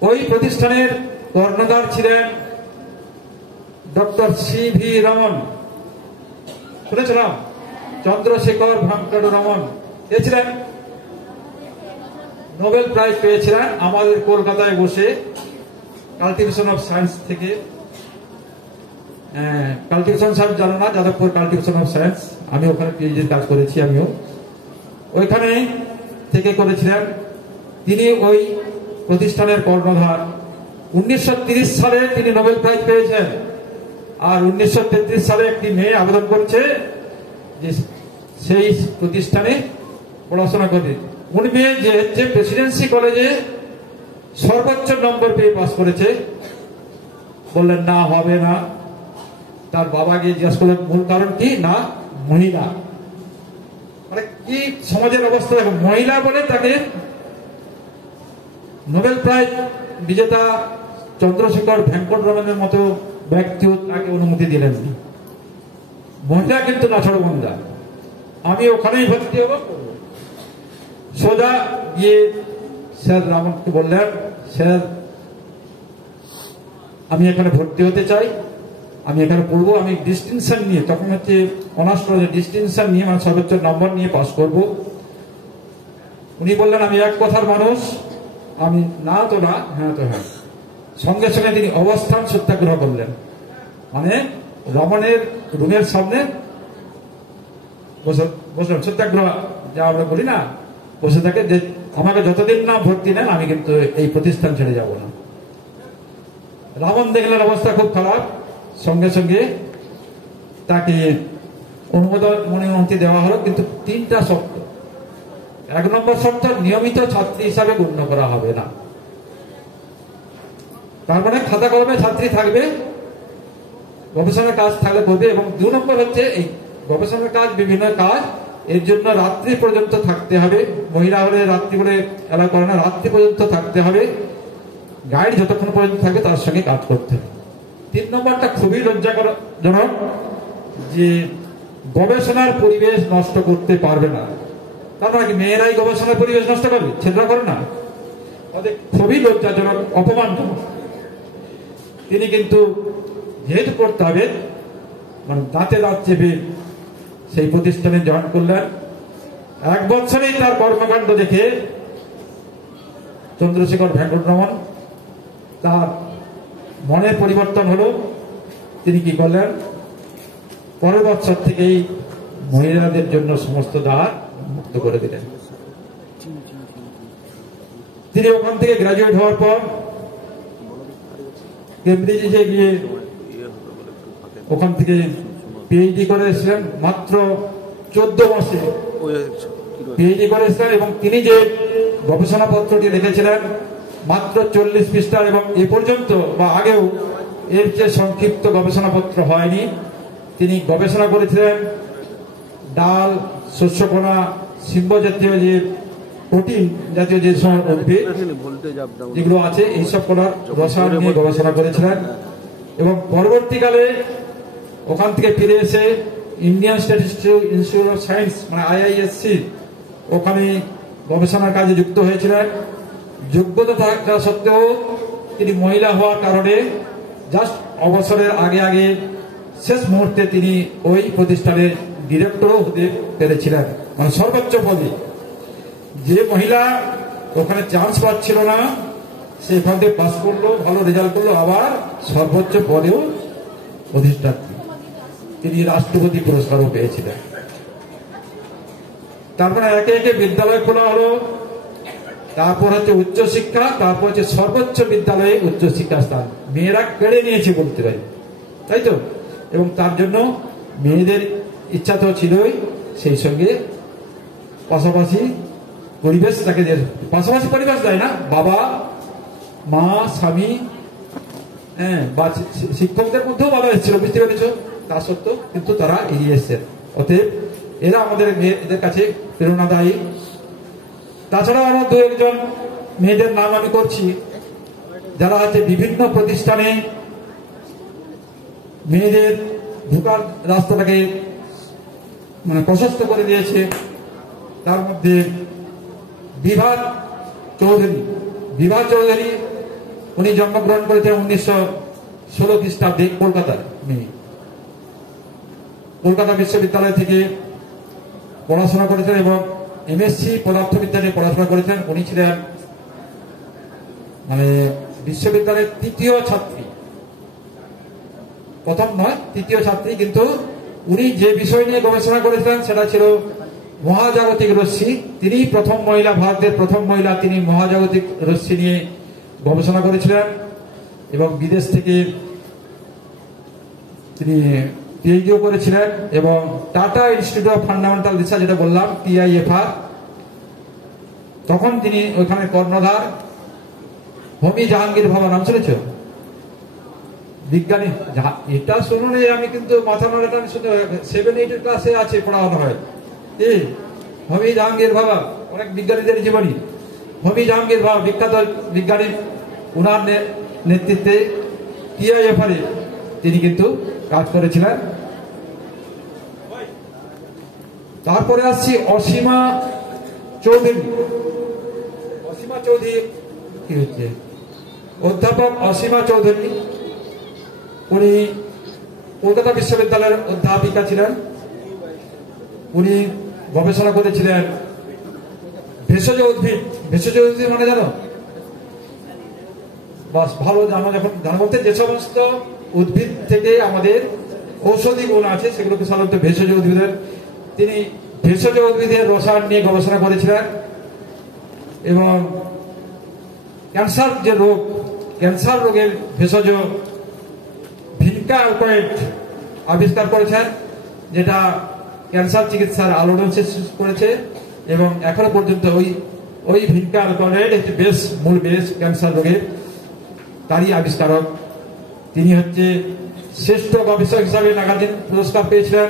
ওই প্রতিষ্ঠানের কর্ণধার ছিলেন ডক্টর CV রমন। শুনেছিলাম চন্দ্রশেখর ভেঙ্কট রমন। এ ছিলেন নোবেল প্রাইজ পেয়েছিলেন আমাদের কলকাতায় বসে কাল্টিভেশন অফ সায়েন্স থেকে। কাল্টিভেশন সায়েন্স জানো না? যাদবপুর কাল্টিভেশন অফ সায়েন্স, আমি ওখানে PhD কাজ করেছি, আমিও ওইখানে থেকে করেছিলেন। তিনি ওই প্রতিষ্ঠানের কর্ণধার। 1930 সালে তিনি নোবেল প্রাইজ পেয়েছেন। আর 1933 সালে একটি মেয়ে আবেদন করছে যে সেই প্রতিষ্ঠানে পড়াশোনা করে। উনি মেয়ে যে হচ্ছে প্রেসিডেন্সি কলেজে সর্বোচ্চ নম্বর পেয়ে পাস করেছে। বললেন না, হবে না। তার বাবা গিয়ে জিজ্ঞাসা করলেন মূল কারণ কি? না, মহিলা। মানে কি সমাজের অবস্থা দেখো, মহিলা বলে তাকে নোবেল প্রাইজ বিজেতা চন্দ্রশেখর ভেঙ্কট রমনের মতো ব্যক্তিও তাকে অনুমতি দিলেন। মহিলা কিন্তু নাছড়বন্দা। আমি ওখানেই ভর্তি হব। সোজা গিয়ে স্যার রামনকে বললেন, স্যার আমি এখানে ভর্তি হতে চাই, আমি এখানে পড়বো, আমি ডিস্টিংশন নিয়ে, তখন হচ্ছে অনার্স কলেজে ডিস্টিংশন নিয়ে, মানে সর্বোচ্চ নম্বর নিয়ে পাস করব। উনি বললেন আমি এক কথার মানুষ, আমি না তো না, হ্যাঁ তো হ্যাঁ। সঙ্গে সঙ্গে তিনি অবস্থান সত্যাগ্রহ করলেন। মানে রমনের রুমের সামনে বসলেন, সত্যাগ্রহ যা আমরা বলি না, বসে থাকে যে আমাকে যতদিন না ভর্তি নেন আমি কিন্তু এই প্রতিষ্ঠান ছেড়ে যাব না। রামন দেখলেন অবস্থা খুব খারাপ, সঙ্গে সঙ্গে তাকে অনুমতি দেওয়া হলো, কিন্তু 3টা শর্ত। 1 নম্বর শর্ত, নিয়মিত ছাত্রী হিসাবে গণ্য করা হবে না। তার মানে খাতা কলমে ছাত্রী থাকবে, গবেষণার কাজ থাকলে করবে। এবং 2 নম্বর হচ্ছে এই গবেষণার কাজ, বিভিন্ন কাজ, এর জন্য রাত্রি পর্যন্ত থাকতে হবে। মহিলা হলে রাত্রি বলে এলাও করে না, রাত্রি পর্যন্ত থাকতে হবে। গাইড যতক্ষণ পর্যন্ত থাকবে তার সঙ্গে কাজ করতে হবে। 3 নম্বরটা খুবই লজ্জাজনক, যে গবেষণার পরিবেশ নষ্ট করতে পারবে না। তার মানে কি মেয়েরাই গবেষণার পরিবেশ নষ্ট করবে, ছেলেরা করে না? তাদের খুবই লজ্জাজনক, অপমানজনক। তিনি কিন্তু যেহেতু করতে হবে, মানে দাঁতে দাঁত চেপে সেই প্রতিষ্ঠানে জয়েন করলেন। 1 বছরেই তার কর্মকাণ্ড দেখে চন্দ্রশেখর ভেঙ্কটরমন তার মনের পরিবর্তন হলো। তিনি কি করলেন, পরের বছর থেকেই মহিলাদের জন্য সমস্ত দ্বার মুক্ত করে দিলেন। তিনি ওখান থেকে গ্রাজুয়েট হওয়ার পর কেমব্রিজে গিয়ে ওখান থেকে পিএইচডি করে এসেছিলেন। মাত্র 14 মাসে পিএইচডি করে এসেছিলেন। এবং তিনি যে গবেষণা পত্রটি লিখেছিলেন মাত্র 40 পৃষ্ঠার, এবং এ পর্যন্ত বা আগেও এর যে সংক্ষিপ্ত গবেষণা পত্র হয়নি। তিনি গবেষণা করেছিলেন ডাল, শস্যকণা, সিম্ব জাতীয় যে প্রোটিন জাতীয় যে উদ্ভিদ যেগুলো আছে, এইসব কলার রসায়ন নিয়ে গবেষণা করেছিলেন। এবং পরবর্তীকালে ওখান থেকে ফিরে এসে Indian statistical institute of science মানে IISc ওখানে গবেষণার কাজে যুক্ত হয়েছিলেন। যোগ্যতা থাকা সত্ত্বেও তিনি মহিলা হওয়ার কারণে জাস্ট অবসরের আগে আগে শেষ মুহূর্তে তিনি ওই প্রতিষ্ঠানের ডিরেক্টরও হতে পেরেছিলেন, মানে সর্বোচ্চ পদে। যে মহিলা ওখানে চান্স পাচ্ছিল না, সেখান থেকে পাস করলো, ভালো রেজাল্ট করলো, আবার সর্বোচ্চ পদেও অধিষ্ঠাত্রী। তিনি রাষ্ট্রপতি পুরস্কারও পেয়েছিলেন। তারপরে একে একে বিদ্যালয় খোলা হলো, তারপর হচ্ছে উচ্চশিক্ষা, তারপর হচ্ছে সর্বোচ্চ বিদ্যালয়ে উচ্চশিক্ষা স্থান মেয়েরা কেড়ে নিয়েছে বলতে পারি, তাই তো? এবং তার জন্য মেয়েদের ইচ্ছা তো ছিলই, সেই সঙ্গে পাশাপাশি পরিবেশ তাকে পাশাপাশি পরিবেশ দেয় না, বাবা মা স্বামী বা শিক্ষকদের মধ্যেও বাধা এসেছিল, বুঝতে পেরেছ? তা সত্ত্বেও কিন্তু তারা এগিয়ে এসছেন। অতএব এরা আমাদের মেয়েদের কাছে প্রেরণাদায়ী। তাছাড়াও আমার 2-1 জন মেয়েদের নাম আমি করছি, যারা হচ্ছে বিভিন্ন প্রতিষ্ঠানে মেয়েদের ঢোকার রাস্তাটাকে মানে প্রশস্ত করে দিয়েছে। তার মধ্যে বিভা চৌধুরী, উনি জন্মগ্রহণ করেছেন 1916 খ্রিস্টাব্দে কলকাতার মেয়ে। কলকাতা বিশ্ববিদ্যালয় থেকে পড়াশোনা করেছেন এবং MSc পদার্থবিদ্যা নিয়ে পড়াশোনা করেছেন। উনি ছিলেন মানে বিশ্ববিদ্যালয়ের 3য় ছাত্রী, প্রথম নয় 3য় ছাত্রী। কিন্তু উনি যে বিষয় নিয়ে গবেষণা করেছিলেন সেটা ছিল মহাজাগতিক রশ্মি। তিনি প্রথম মহিলা, ভারতের প্রথম মহিলা, তিনি মহাজাগতিক রশ্মি নিয়ে গবেষণা করেছিলেন। এবং বিদেশ থেকে তিনি পিএইচডিও করেছিলেন। এবং tata institute of fundamental research, যেটা বললাম TIFR, তখন তিনি ওইখানে কর্ণধার। হোমি জাহাঙ্গীর ভাবা নাম শুনেছ? বিজ্ঞানী। এটা শুনুন, আমি কিন্তু মাথা নড়াটা আমি শুনে 7-8 ক্লাসে আছে, পড়ানো হয়। হোমি জাহাঙ্গীর ভাবা অনেক বিজ্ঞানীদের জীবনী। হোমি জাহাঙ্গীর ভাবা বিখ্যাত বিজ্ঞানী, উনার নেতৃত্বে TIFR তিনি কিন্তু কাজ করেছিলেন। তারপরে আসছি অসীমা চৌধুরী। কি হচ্ছে? অধ্যাপক অসীমা চৌধুরী, উনি কলকাতা বিশ্ববিদ্যালয়ের অধ্যাপিকা ছিলেন। উনি গবেষণা করেছিলেন ভেষজ উদ্ভিদ। ভেষজ উদ্ভিদ মানে জানো? বাস ভালো জানো, যখন জানো বলতে যে সমস্ত উদ্ভিদ থেকে আমাদের ঔষধি গুণ আছে সেগুলোকে সাধারণত ভেষজ উদ্ভিদের। তিনি ভেষজ উদ্ভিদের রসায়ন নিয়ে গবেষণা করেছিলেন। এবং ক্যান্সার যে রোগ, ক্যান্সার রোগের ভেষজ ভিনকা অ্যালকয়েড আবিষ্কার করেছেন, যেটা ক্যান্সার চিকিৎসার আলোড়ন সৃষ্টি করেছে। এবং এখনো পর্যন্ত ওই ভিনকা অ্যালকোহলের একটি মূল বেস ক্যান্সার রোগের তারই আবিষ্কারক। তিনি হচ্ছে শ্রেষ্ঠ গবেষক হিসাবে নাগার্জুন পুরস্কার পেয়েছিলেন।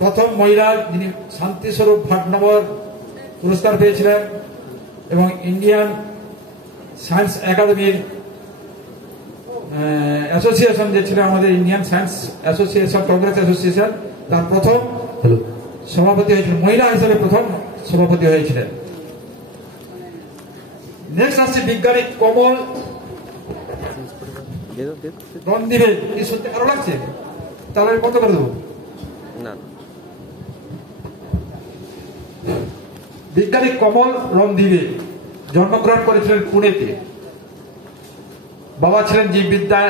প্রথম মহিলা যিনি শান্তিস্বরূপ ভাটনগর পুরস্কার পেয়েছিলেন এবং ইন্ডিয়ান সায়েন্স একাডেমির অ্যাসোসিয়েশন যে ছিল আমাদের Indian science association Congress association তার প্রথম সভাপতি হয়েছিলেন, মহিলা হিসেবে প্রথম সভাপতি হয়েছিলেন। নেক্সট আসছে বিজ্ঞানী কমল রণদীবে। কি শুনতে ভালো লাগছে? তাহলে আমি কত করে দেবো? বিজ্ঞানী কমল রণদীবে জন্মগ্রহণ করেছিলেন পুনেতে। বাবা ছিলেন জীববিদ্যা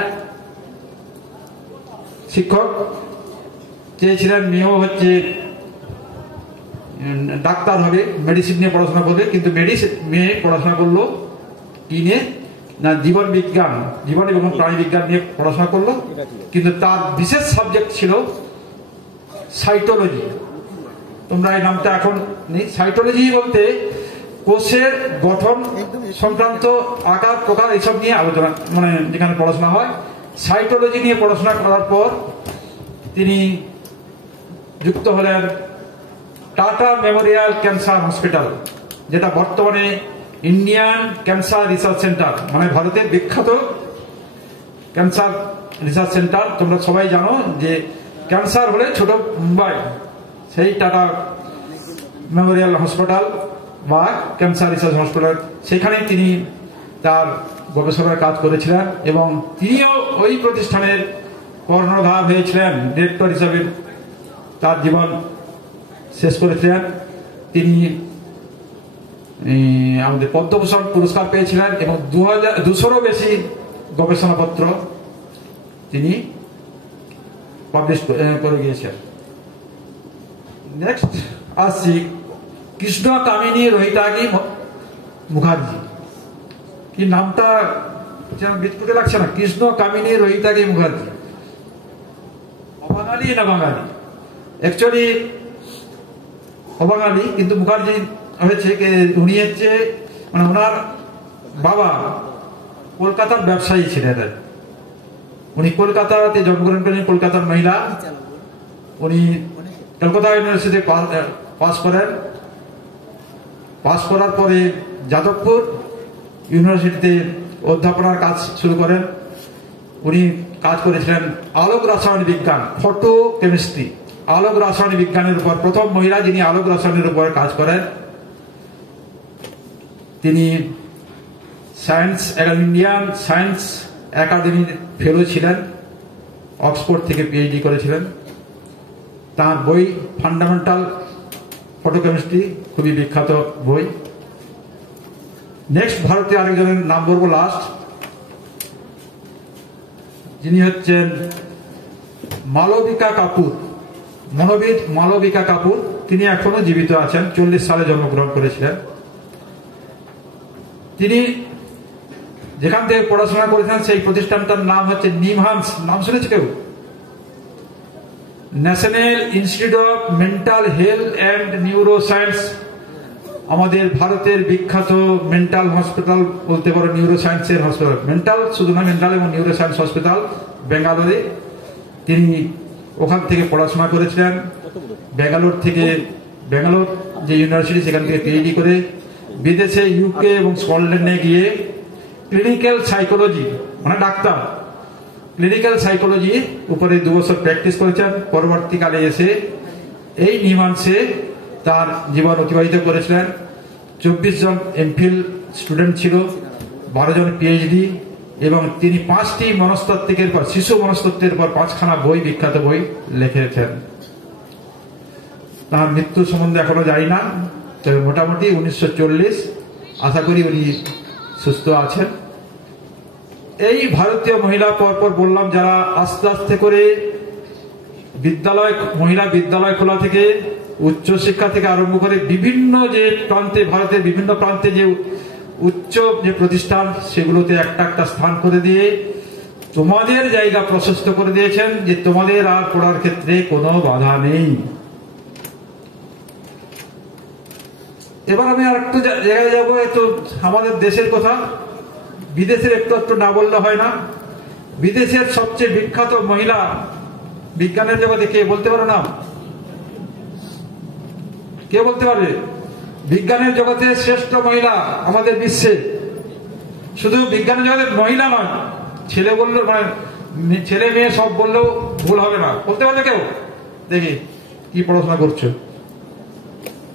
শিক্ষক, চেয়েছিলেন মেয়েও হচ্ছে ডাক্তার হবে, মেডিসিন নিয়ে পড়াশোনা করবে, কিন্তু মেয়ে পড়াশোনা করলো কি নিয়ে না জীবন এবং প্রাণী বিজ্ঞান নিয়ে পড়াশোনা করলো, কিন্তু তার বিশেষ সাবজেক্ট ছিল সাইটোলজি। তোমরা এই নামটা এখন নেই। সাইটোলজি বলতে কোষের গঠন সংক্রান্ত আকার প্রকার এইসব নিয়ে আলোচনা, মানে যেখানে পড়াশোনা হয়। সাইটোলজি নিয়ে পড়াশোনা করার পর তিনি যুক্ত হলেন টাটা মেমোরিয়াল ক্যান্সার হসপিটাল, যেটা বর্তমানে ইন্ডিয়ান ক্যান্সার রিসার্চ সেন্টার, মানে ভারতের বিখ্যাত ক্যান্সার রিসার্চ সেন্টার। তোমরা সবাই জানো যে ক্যান্সার হলে ছোট মুম্বাই, সেই টাটা মেমোরিয়াল হসপিটাল বা ক্যান্সার রিসার্চ হসপিটাল, সেখানে তিনি তার গবেষণার কাজ করেছিলেন এবং তিনিও ওই প্রতিষ্ঠানের কর্ণধার হয়েছিলেন, ডিরেক্টর হিসাবে তার জীবন শেষ করেছিলেন। তিনি আমাদের পদ্মভূষণ পুরস্কার পেয়েছিলেন এবং 200-ও বেশি গবেষণাপত্র তিনি পাবলিশ করে গিয়েছেন। নেক্সট আসছি কৃষ্ণ কামিনী রোহিতাগি মুখার্জি। কি নামটা বিস্কুটে লাগছে না? কৃষ্ণ কামিনী রোহিতাগি মুখার্জি অবাঙালি না বাঙালি? অ্যাকচুয়ালি অবাঙালি, কিন্তু মুখার্জি হয়েছে উনি হচ্ছে মানে ওনার বাবা কলকাতার ব্যবসায়ী ছিলেন। উনি কলকাতাতে জন্মগ্রহণ করেন, কলকাতার মহিলা। উনি কলকাতা ইউনিভার্সিটি পাস করেন। পাস করার পরে যাদবপুর ইউনিভার্সিটিতে অধ্যাপনার কাজ শুরু করেন। উনি কাজ করেছিলেন আলোক রসায়ন বিজ্ঞান, ফটো কেমিস্ট্রি, আলোক রসায়ন বিজ্ঞানের উপর, প্রথম মহিলা যিনি আলোক রসায়নের উপর কাজ করেন। তিনি ইন্ডিয়ান সায়েন্স একাডেমির ফেলো ছিলেন, অক্সফোর্ড থেকে পিএইচডি করেছিলেন। তার বই ফান্ডামেন্টাল ফটোকেমিস্ট্রি খুবই বিখ্যাত বই। নেক্সট ভারতীয় আরেকজনের নাম বলবো লাস্ট, যিনি হচ্ছেন মালবিকা কাপুর, মনোবিদ মালবিকা কাপুর। তিনি এখনো জীবিত আছেন, 40 সালে জন্মগ্রহণ করেছিলেন। তিনি যেখান থেকে পড়াশোনা করেছেন সেই প্রতিষ্ঠানটার নাম হচ্ছে নিমহান্স। নাম শুনেছে কেউ? National institute of mental health and neuro science, আমাদের ভারতের বিখ্যাত মেন্টাল হসপিটাল বলতে পারো, নিউরো সায়েন্সের হসপিটাল। মেন্টাল শুধু না, মেন্টাল এবং নিউরো সায়েন্স হসপিটাল বেঙ্গালোরে। তিনি ওখান থেকে পড়াশোনা করেছিলেন। ব্যাঙ্গালোর যে ইউনিভার্সিটি, সেখান থেকে পিএইচডি করে বিদেশে ইউকে এবং স্কটল্যান্ডে গিয়ে ক্লিনিক্যাল সাইকোলজি, মানে ডাক্তার, ক্লিনিক্যাল সাইকোলজি উপরে 2 বছর প্র্যাকটিস করেছেন। পরবর্তীকালে এসে এই নিমান্সে তার জীবন অতিবাহিত করেছিলেন। 24 জন এমফিল স্টুডেন্ট ছিল, 12 জন পিএইচডি, এবং তিনি 5টি মনস্তাত্ত্বিকের পর, শিশু মনস্তত্ত্বের পর 5খানা বই, বিখ্যাত বই লিখেছেন। তার মৃত্যু সম্বন্ধে এখনো জানি না, তবে মোটামুটি 1940। আশা করি উনি সুস্থ আছেন। এই ভারতীয় মহিলা পরপর বললাম, যারা আস্তে আস্তে করে মহিলা বিদ্যালয় খোলা থেকে, উচ্চশিক্ষা থেকে আরম্ভ করে বিভিন্ন যে প্রান্তে, ভারতের বিভিন্ন প্রান্তে যে উচ্চ যে প্রতিষ্ঠান, সেগুলোতে একটা একটা স্থান করে দিয়ে তোমাদের জায়গা প্রশস্ত করে দিয়েছেন, যে তোমাদের আর পড়ার ক্ষেত্রে কোনো বাধা নেই। এবার আমি আর একটু জায়গায় যাবো, একটু আমাদের দেশের কথা। বিদেশের একটু একটু না বললে হয় না। বিদেশের সবচেয়ে বিখ্যাত মহিলা বিজ্ঞানের জগতে কে বলতে পারো না? কে বলতে পারবে? বিজ্ঞানের জগতে শ্রেষ্ঠ মহিলা আমাদের বিশ্বে, শুধু বিজ্ঞানের জগতে মহিলা নয়, ছেলে বললো ছেলে মেয়ে সব বললেও ভুল হবে না। বলতে পারবে কেউ? দেখি কি পড়াশোনা করছো,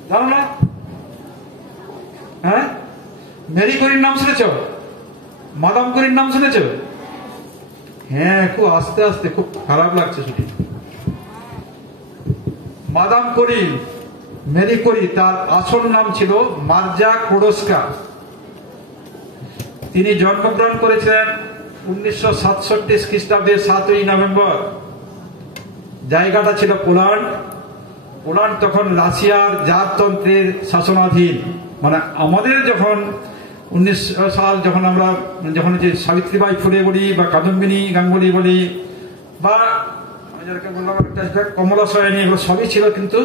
জানো না? হ্যাঁ, মেরি কুরির নাম শুনেছ? মাদাম কুরির নাম শুনেছ? হ্যাঁ, খুব আস্তে আস্তে, খুব খারাপ লাগছে শুনে। মাদাম কুরি, মেরি কুরি, তার আসল নাম ছিল মার্জা কোডস্কা। তিনি জন্মগ্রহণ করেছিলেন 1967 খ্রিস্টাব্দের 7ই নভেম্বর। জায়গাটা ছিল পোল্যান্ড। পোল্যান্ড তখন রাশিয়ার জারতন্ত্রের শাসনাধীন। মানে আমাদের যখন 1900 সাল, যখন আমরা যখন যে সাবিত্রীবাই ফুলে বলি বা কাদম্বিনী গাঙ্গুলি বলি বা যাদেরকে বললাম কমলা সয়নী, এগুলো সবই ছিল কিন্তু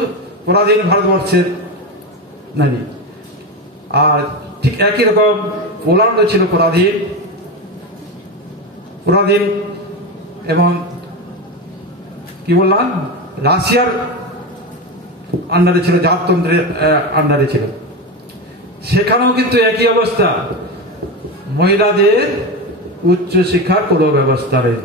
পরাধীন ভারতবর্ষের নারী। আর ঠিক একই রকম পোল্যান্ডও ছিল পরাধীন এবং কি বললাম, রাশিয়ার আন্ডারে ছিল, জারতন্ত্রের আন্ডারে ছিল। সেখানেও কিন্তু একই অবস্থা, মহিলাদের উচ্চ শিক্ষার কোনো ব্যবস্থা নেই।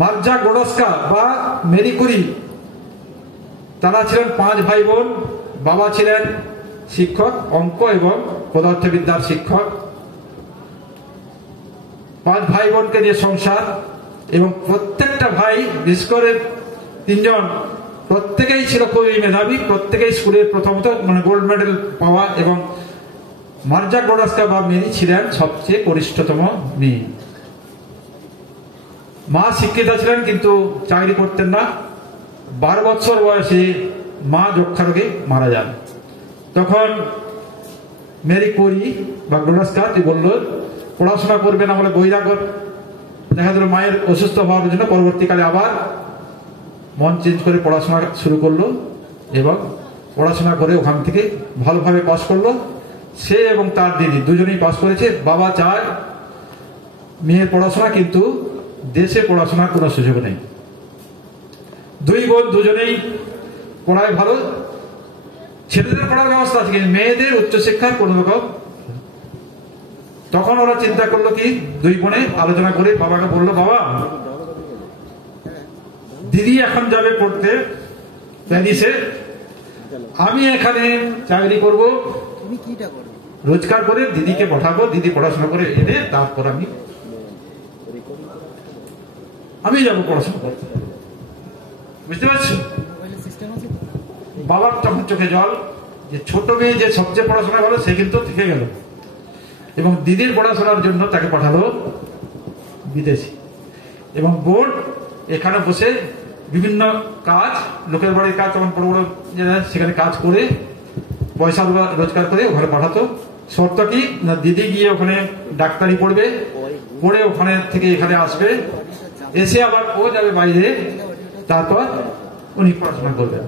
মার্জা গোডস্কা বা মেরি কুরি, তারা ছিলেন 5 ভাই বোন। বাবা ছিলেন শিক্ষক, অঙ্ক এবং পদার্থবিদ্যার শিক্ষক। 5 ভাই বোনকে নিয়ে সংসার, এবং প্রত্যেকটা ভাই, বিশেষ করে 3 জন, প্রত্যেকেই ছিল খুবই মেধাবী, প্রত্যেকেই স্কুলের প্রথমত মানে গোল্ড মেডেল পাওয়া। এবং মার্জা গোডস্কা বা মেরি ছিলেন সবচেয়ে কনিষ্ঠতম মেয়ে। মা শিক্ষিতা ছিলেন কিন্তু চাকরি করতেন না। 12 বছর বয়সে মা যক্ষা রোগে মারা যান। তখন মেরি কুরি বা গোডস্কা বলল পড়াশোনা করবে না বলে বৈরাগ্য দেখা দিল মায়ের অসুস্থ হওয়ার জন্য। পরবর্তীকালে আবার মন চেঞ্জ করে পড়াশোনা শুরু করলো এবং পড়াশোনা করে ওখান থেকে ভালোভাবে পাস করলো। সে এবং তার দিদি দুজনেই পাস করেছে। বাবা চায় মেয়ের পড়াশোনা, কিন্তু দেশে পড়াশোনার কোনো সুযোগ নেই। 2 বোন দুজনেই পড়ায় ভালো, ছেলেদের পড়ার ব্যবস্থা আছে কিন্তু মেয়েদের উচ্চশিক্ষার কোন রকম। তখন ওরা চিন্তা করলো কি, 2 বোনে আলোচনা করে বাবাকে বললো, বাবা দিদি এখন যাবে পড়তে প্যারিসে, আমি এখানে চাকরি করব, রোজগার করে দিদিকে পাঠাবো, দিদি পড়াশোনা করে এনে তারপর আমি যাবো পড়াশোনা করতে। বুঝতে পারছো? বাবার তখন চোখে জল, যে ছোট মেয়ে যে সবচেয়ে পড়াশোনা ভালো সে কিন্তু থেকে গেল, এবং দিদির পড়াশোনার জন্য তাকে পাঠালো বিদেশে। এবং বোন এখানে বসে বিভিন্ন কাজ, লোকের বাড়ির কাজ, তখন বড় বড় সেখানে কাজ করে পয়সা রোজগার করে ওখানে পাঠাতো। শর্ত কি না, দিদি গিয়ে ওখানে ডাক্তারি পড়বে, পড়ে ওখানে থেকে এখানে আসবে, এসে আবার ও যাবে বাইরে, তারপর উনি পড়াশোনা করবেন।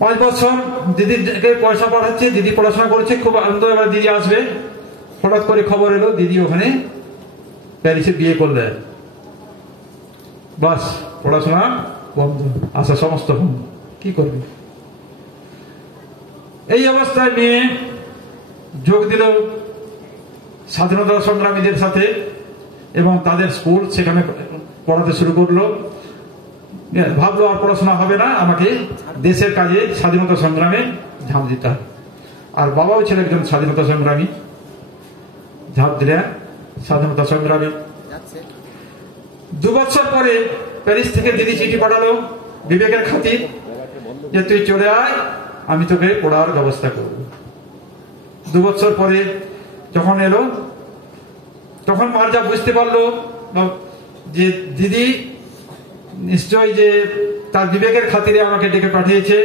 5 বছর দিদিকে পয়সা পাঠাচ্ছে, দিদি পড়াশোনা করছে, খুব আনন্দ। এবার দিদি আসবে, হঠাৎ করে খবর এলো দিদি ওখানে প্যারিসে বিয়ে করলেন। বাস, পড়াশোনা বন্ধ, আসা সমস্ত বন্ধ। কি করবে? এই অবস্থায় মেয়ে যোগ দিল স্বাধীনতা সংগ্রামীদের সাথে এবং তাদের স্কুল, সেখানে পড়াতে শুরু করলো। ভাবলো আর পড়াশোনা হবে না, আমাকে দেশের কাজে স্বাধীনতা সংগ্রামে ঝাঁপ দিতে হবে। আর বাবাও ছিল একজন স্বাধীনতা সংগ্রামী, ঝাঁপ দিলেন স্বাধীনতা সংগ্রামী। 2 বছর পরে প্যারিস থেকে দিদি চিঠি পাঠালো বিবেকের খাতির, যে তুই চলে আয়, আমি তোকে পড়ার ব্যবস্থা করব। 2 বছর পরে যখন এলো, তখন মার্জা বুঝতে পারলো যে দিদি নিশ্চয় যে তার বিবেকের খাতিরে আমাকে ডেকে পাঠিয়েছে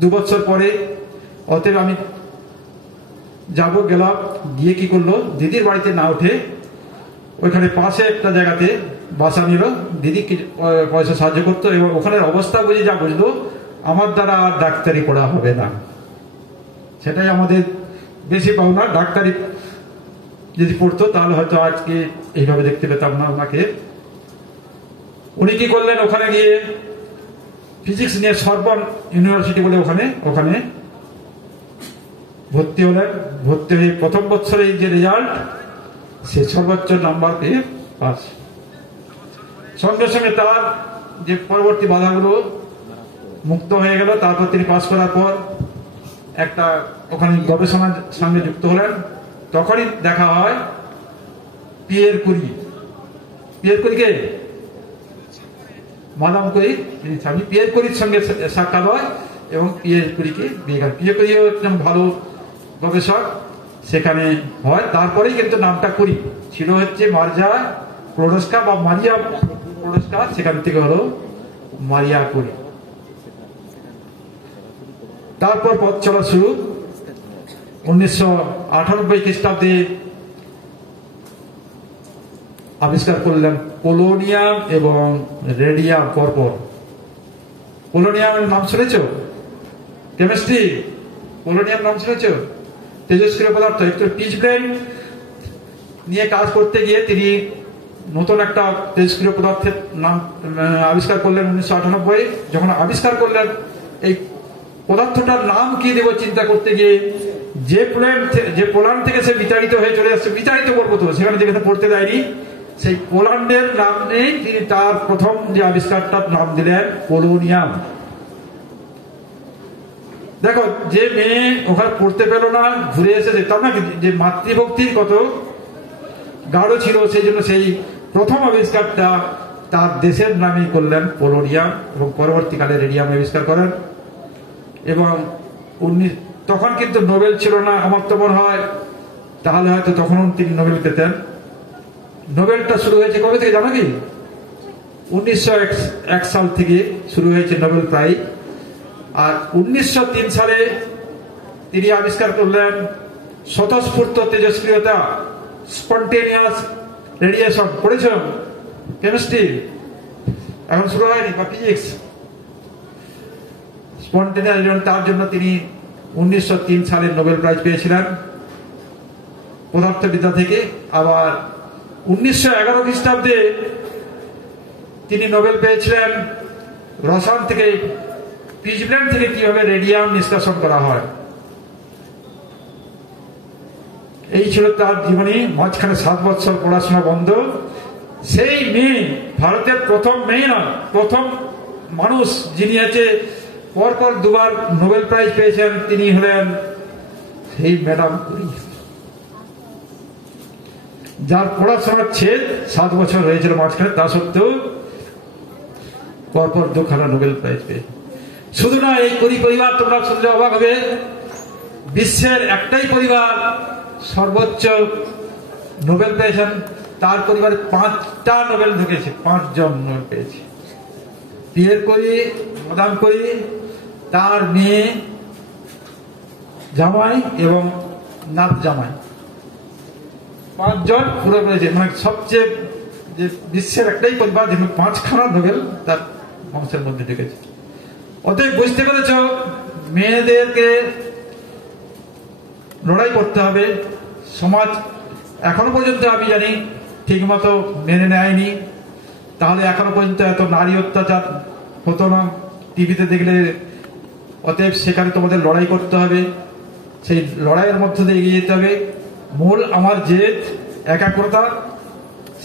2 বছর পরে, অতএব আমি গেলাম। গিয়ে কি করলো, দিদির বাড়িতে না উঠে ওইখানে পাশে একটা জায়গাতে বাসা নিল, দিদি কিছু পয়সা সাহায্য করতো, এবং ওখানের অবস্থা বুঝে যা বুঝলো আমার দ্বারা আর ডাক্তারি পড়া হবে না, সেটাই আমাদের বেশি পাওনা। ডাক্তারি যদি পড়তো তাহলে হয়তো আজকে এইভাবে দেখতে পেতাম না ওনাকে। উনি কি করলেন, ওখানে গিয়ে ফিজিক্স নিয়ে সরবন ইউনিভার্সিটি বলে ওখানে ভর্তি হলেন। ভর্তি হয়ে প্রথম বছরে যে রেজাল্ট, সে সর্বোচ্চ নাম্বার পেয়ে পাস। সঙ্গে সঙ্গে তার যে পরবর্তী বাধাগুলো মুক্ত হয়ে গেল। তারপর তিনি পাস করার পর একটা ওখানে গবেষণার সঙ্গে যুক্ত হলেন। তখনই দেখা হয় Pierre Curie. Pierre কুরিকে Madame Curie, স্বামী পিয়ের কুরির সঙ্গে সাক্ষাৎ হয় এবং পিয়ের কুরিকে বিয়ে করেন। পিয়ের কুরি একজন ভালো গবেষক সেখানে হয়। তারপরেই কিন্তু নামটা কুরি ছিল হচ্ছে মার্জা ক্লোডস্কা বা মারিয়া ক্লোডস্কা, সেখান থেকে হলো মারিয়া কুরি। তারপর পথ চলা শুরু। 1998 খ্রিস্টাব্দে আবিষ্কার করলেন পোলোনিয়াম এবং রেডিয়াম পরপর। পোলোনিয়ামের নাম শুনেছ? কেমিস্ট্রি পোলোনিয়াম নাম শুনেছ? তেজস্ক্রিয় পদার্থ। একটু পিচ ব্লেন্ড নিয়ে কাজ করতে গিয়ে তিনি নতুন একটা তেজস্ক্রিয় পদার্থের নাম আবিষ্কার করলেন 1998। যখন আবিষ্কার করলেন, এই পদার্থটার নাম কি দেব চিন্তা করতে গিয়ে যে পোল্যান্ড থেকে সে বিতাড়িত হয়ে চলে আসছে, বিতাড়িত বলবো তো, সেখানে যেখানে পড়তে দেয়নি, সেই পোল্যান্ডের নাম নেই, তিনি তার প্রথম যে আবিষ্কারটার নাম দিলেন পোলোনিয়াম। দেখো, যে মেয়ে ওখানে পড়তে পেল না, ঘুরে এসেছে, তার না যে মাতৃভক্তির কত গাঢ় ছিল, সেই জন্য সেই প্রথম আবিষ্কারটা তার দেশের নামই করলেন পোলোনিয়াম, এবং পরবর্তীকালে রেডিয়াম আবিষ্কার করেন। এবং তখন কিন্তু নোবেল ছিল না, আমার তো মনে হয়, তাহলে হয়তো তখন তিনি নোবেল পেতেন। নোবেলটা শুরু হয়েছে কবে থেকে জানো কি? 1901 সাল থেকে শুরু হয়েছে নোবেল প্রাইজ। আর 1903 সালে তিনি আবিষ্কার করলেন স্বতঃস্ফূর্ত তেজস্ক্রিয়তা, স্পন্টেনিয়াস রেডিয়েশন। পড়েছ কেমিস্ট্রি? এখন শুরু হয়নি, বা ফিজিক্স? স্পন্টেনিয়াস রেডিয়েশন, তার জন্য তিনি 1903 সালে নোবেল প্রাইজ পেয়েছিলেন পদার্থবিদ্যা থেকে। আবার 1911 খ্রিস্টাব্দে তিনি নোবেল পেয়েছিলেন রসায়ন থেকে, পিচব্লেন্ড থেকে কিভাবে রেডিয়াম নিষ্কাশন করা হয়। এই ছিল তার জীবনী। মাঝখানে 7 বছর পড়াশোনা বন্ধ। সেই মেয়ে, ভারতের প্রথম মেয়ে না, প্রথম মানুষ যিনি আছে পরপর 2বার নোবেল প্রাইজ পেয়েছেন, তিনি হলেন সেই ম্যাডাম কুরি, যার পড়াশোনার ছেদ 7 বছর হয়েছিল মাঝখানে, তা সত্ত্বেও পরপর 2খানা নোবেল প্রাইজ পেয়ে। শুধু না, এই কুরি পরিবার তোমরা শুনলে অবাক হবে, বিশ্বের একটাই পরিবার সর্বোচ্চ নোবেল পেয়েছেন। তার পরিবারে 5টা নোবেল ঢুকেছে, 5 জন নোবেল পেয়েছে। পিয়ের কুরি, মাদাম কুরি, তার মেয়ে জামাই এবং নাত জামাই, 5 জন পুরো পেয়েছে। মানে সবচেয়ে যে বিশ্বের একটাই পরিবার যেখানে 5খানা নোবেল তার বংশের মধ্যে ঢুকেছে। অতএব বুঝতে পেরেছ, মেয়েদেরকে লড়াই করতে হবে। সমাজ এখনো পর্যন্ত আমি জানি ঠিক মতো মেনে নেয়নি, তাহলে এখনো পর্যন্ত এত নারী অত্যাচার হতো না টিভিতে দেখলে। অতএব সেখানে তোমাদের লড়াই করতে হবে, সেই লড়াইয়ের মধ্যে দিয়ে এগিয়ে যেতে হবে। মূল আমার জেদ একাগ্রতা।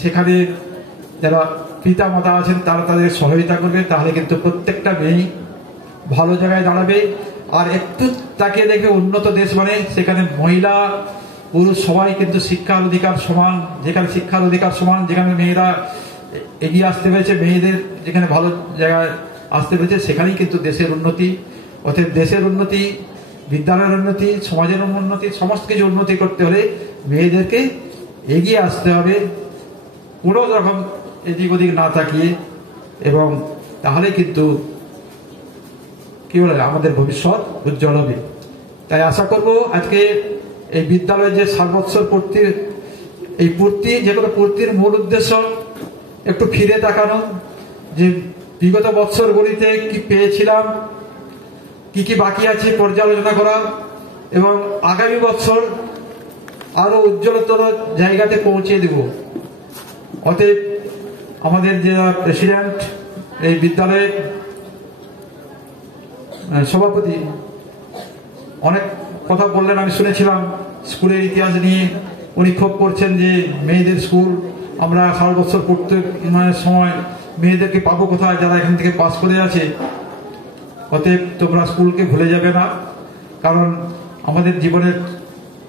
সেখানে যারা পিতা মাতা আছেন তারা তাদের সহযোগিতা করবে, তাহলে কিন্তু প্রত্যেকটা মেয়ে ভালো জায়গায় দাঁড়াবে। আর একটু তাকে দেখে উন্নত দেশ, মানে সেখানে মহিলা পুরুষ সবাই কিন্তু শিক্ষার অধিকার সমান। যেখানে শিক্ষার অধিকার সমান, যেখানে মেয়েরা এগিয়ে আসতে পেরেছে, মেয়েদের যেখানে ভালো জায়গায় আসতে পেরেছে, সেখানেই কিন্তু দেশের উন্নতি। অর্থাৎ দেশের উন্নতি, বিদ্যালয়ের উন্নতি, সমাজের উন্নতি, সমস্ত কিছু উন্নতি করতে হলে মেয়েদেরকে এগিয়ে আসতে হবে, কোনো রকম এদিক ওদিক না তাকিয়ে। এবং তাহলে কিন্তু কি বলে আমাদের ভবিষ্যৎ উজ্জ্বল হবে। তাই আশা করব আজকে এই বিদ্যালয়ে যে 7 বৎসর পূর্তি, এই পূর্তি, যে কোনো পূর্তির মূল উদ্দেশ্য একটু ফিরে তাকানো, যে বিগত বৎসরগুলিতে কি পেয়েছিলাম, কি কি বাকি আছে পর্যালোচনা করা, এবং আগামী বছর আরো উজ্জ্বলতর জায়গাতে পৌঁছে দেব। অতএব আমাদের যে প্রেসিডেন্ট, এই বিদ্যালয়ের সভাপতি অনেক কথা বললেন, আমি শুনেছিলাম স্কুলের ইতিহাস নিয়ে। উনি ক্ষোভ করছেন যে মেয়েদের স্কুল আমরা সারা বছর পড়তে সময় মেয়েদেরকে পাবো কোথায়, যারা এখান থেকে পাস করে আছে। অতএব তোমরা স্কুলকে ভুলে যাবে না, কারণ আমাদের জীবনের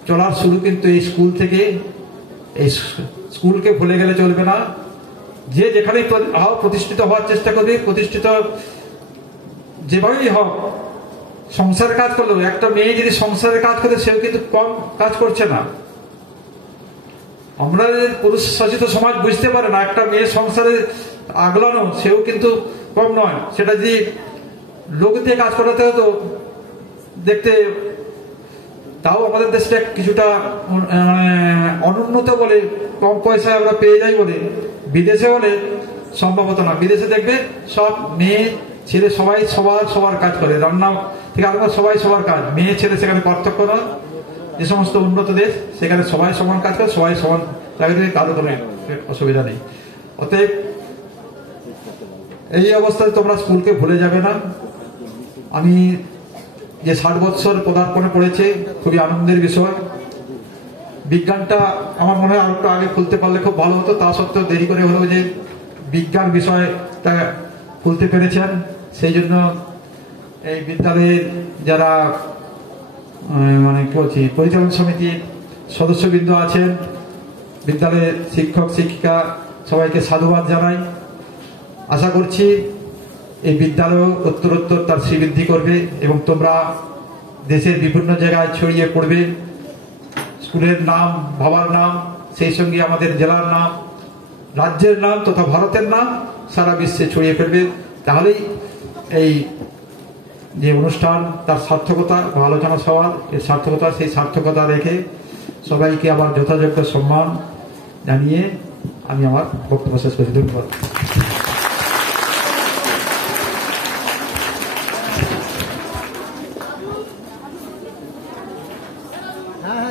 চলার শুরু কিন্তু এই স্কুল থেকে। এই স্কুলকে ভুলে গেলে চলবে না। যে যেখানেই প্রতিষ্ঠিত হওয়ার চেষ্টা করবে, প্রতিষ্ঠিত যেভাবেই হোক, সংসারের কাজ করলেও একটা মেয়ে যদি সংসারের কাজ করে, সেও কিন্তু কম কাজ করছে না। আমরা পুরুষ শাসিত সমাজ বুঝতে পারে না, একটা মেয়ে সংসারে আগলানো সেও কিন্তু কম নয়। সেটা যদি লোক দিয়ে কাজ করাতে হতো দেখতে, তাও আমাদের দেশটা কিছুটা অনুন্নত বলে, কম পয়সায় আমরা পেয়ে যাই বলে। বিদেশে হলে সম্ভব হতো না। বিদেশে দেখবে সব মেয়ে ছেলে সবাই সবার কাজ করে, রান্না থেকে আরম্ভ সবাই সবার কাজ। মেয়ে ছেলে সেখানে পার্থক্য নয়। যে সমস্ত উন্নত দেশ সেখানে সবাই সমান কাজ করে, সবাই সমান লাগে, কারো কোনো অসুবিধা নেই। অতএব এই অবস্থায় তোমরা স্কুলকে ভুলে যাবে না। আমি যে 60 বৎসর পদার্পণে পড়েছে, খুবই আনন্দের বিষয়। বিজ্ঞানটা আমার মনে হয় আরেকটু আগে খুলতে পারলে খুব ভালো হতো। তা সত্ত্বেও দেরি করে হলেও যে বিজ্ঞান বিষয়টা খুলতে পেরেছেন, সেই জন্য এই বিদ্যালয়ের যারা কি বলছি পরিচালন সমিতির সদস্যবৃন্দ আছেন, বিদ্যালয়ের শিক্ষক শিক্ষিকা, সবাইকে সাধুবাদ জানাই। আশা করছি এই বিদ্যালয় উত্তরোত্তর তার শ্রীবৃদ্ধি করবে এবং তোমরা দেশের বিভিন্ন জায়গায় ছড়িয়ে পড়বে। স্কুলের নাম, বাবার নাম, সেই সঙ্গে আমাদের জেলার নাম, রাজ্যের নাম তথা ভারতের নাম সারা বিশ্বে ছড়িয়ে ফেলবে। তাহলেই এই যে অনুষ্ঠান তার সার্থকতা বা আলোচনা সভার এর সার্থকতা, সেই সার্থকতা রেখে সবাইকে আবার যথাযোগ্য সম্মান জানিয়ে আমি আমার বক্তব্য শেষ করছি। ধন্যবাদ। হ্যাঁ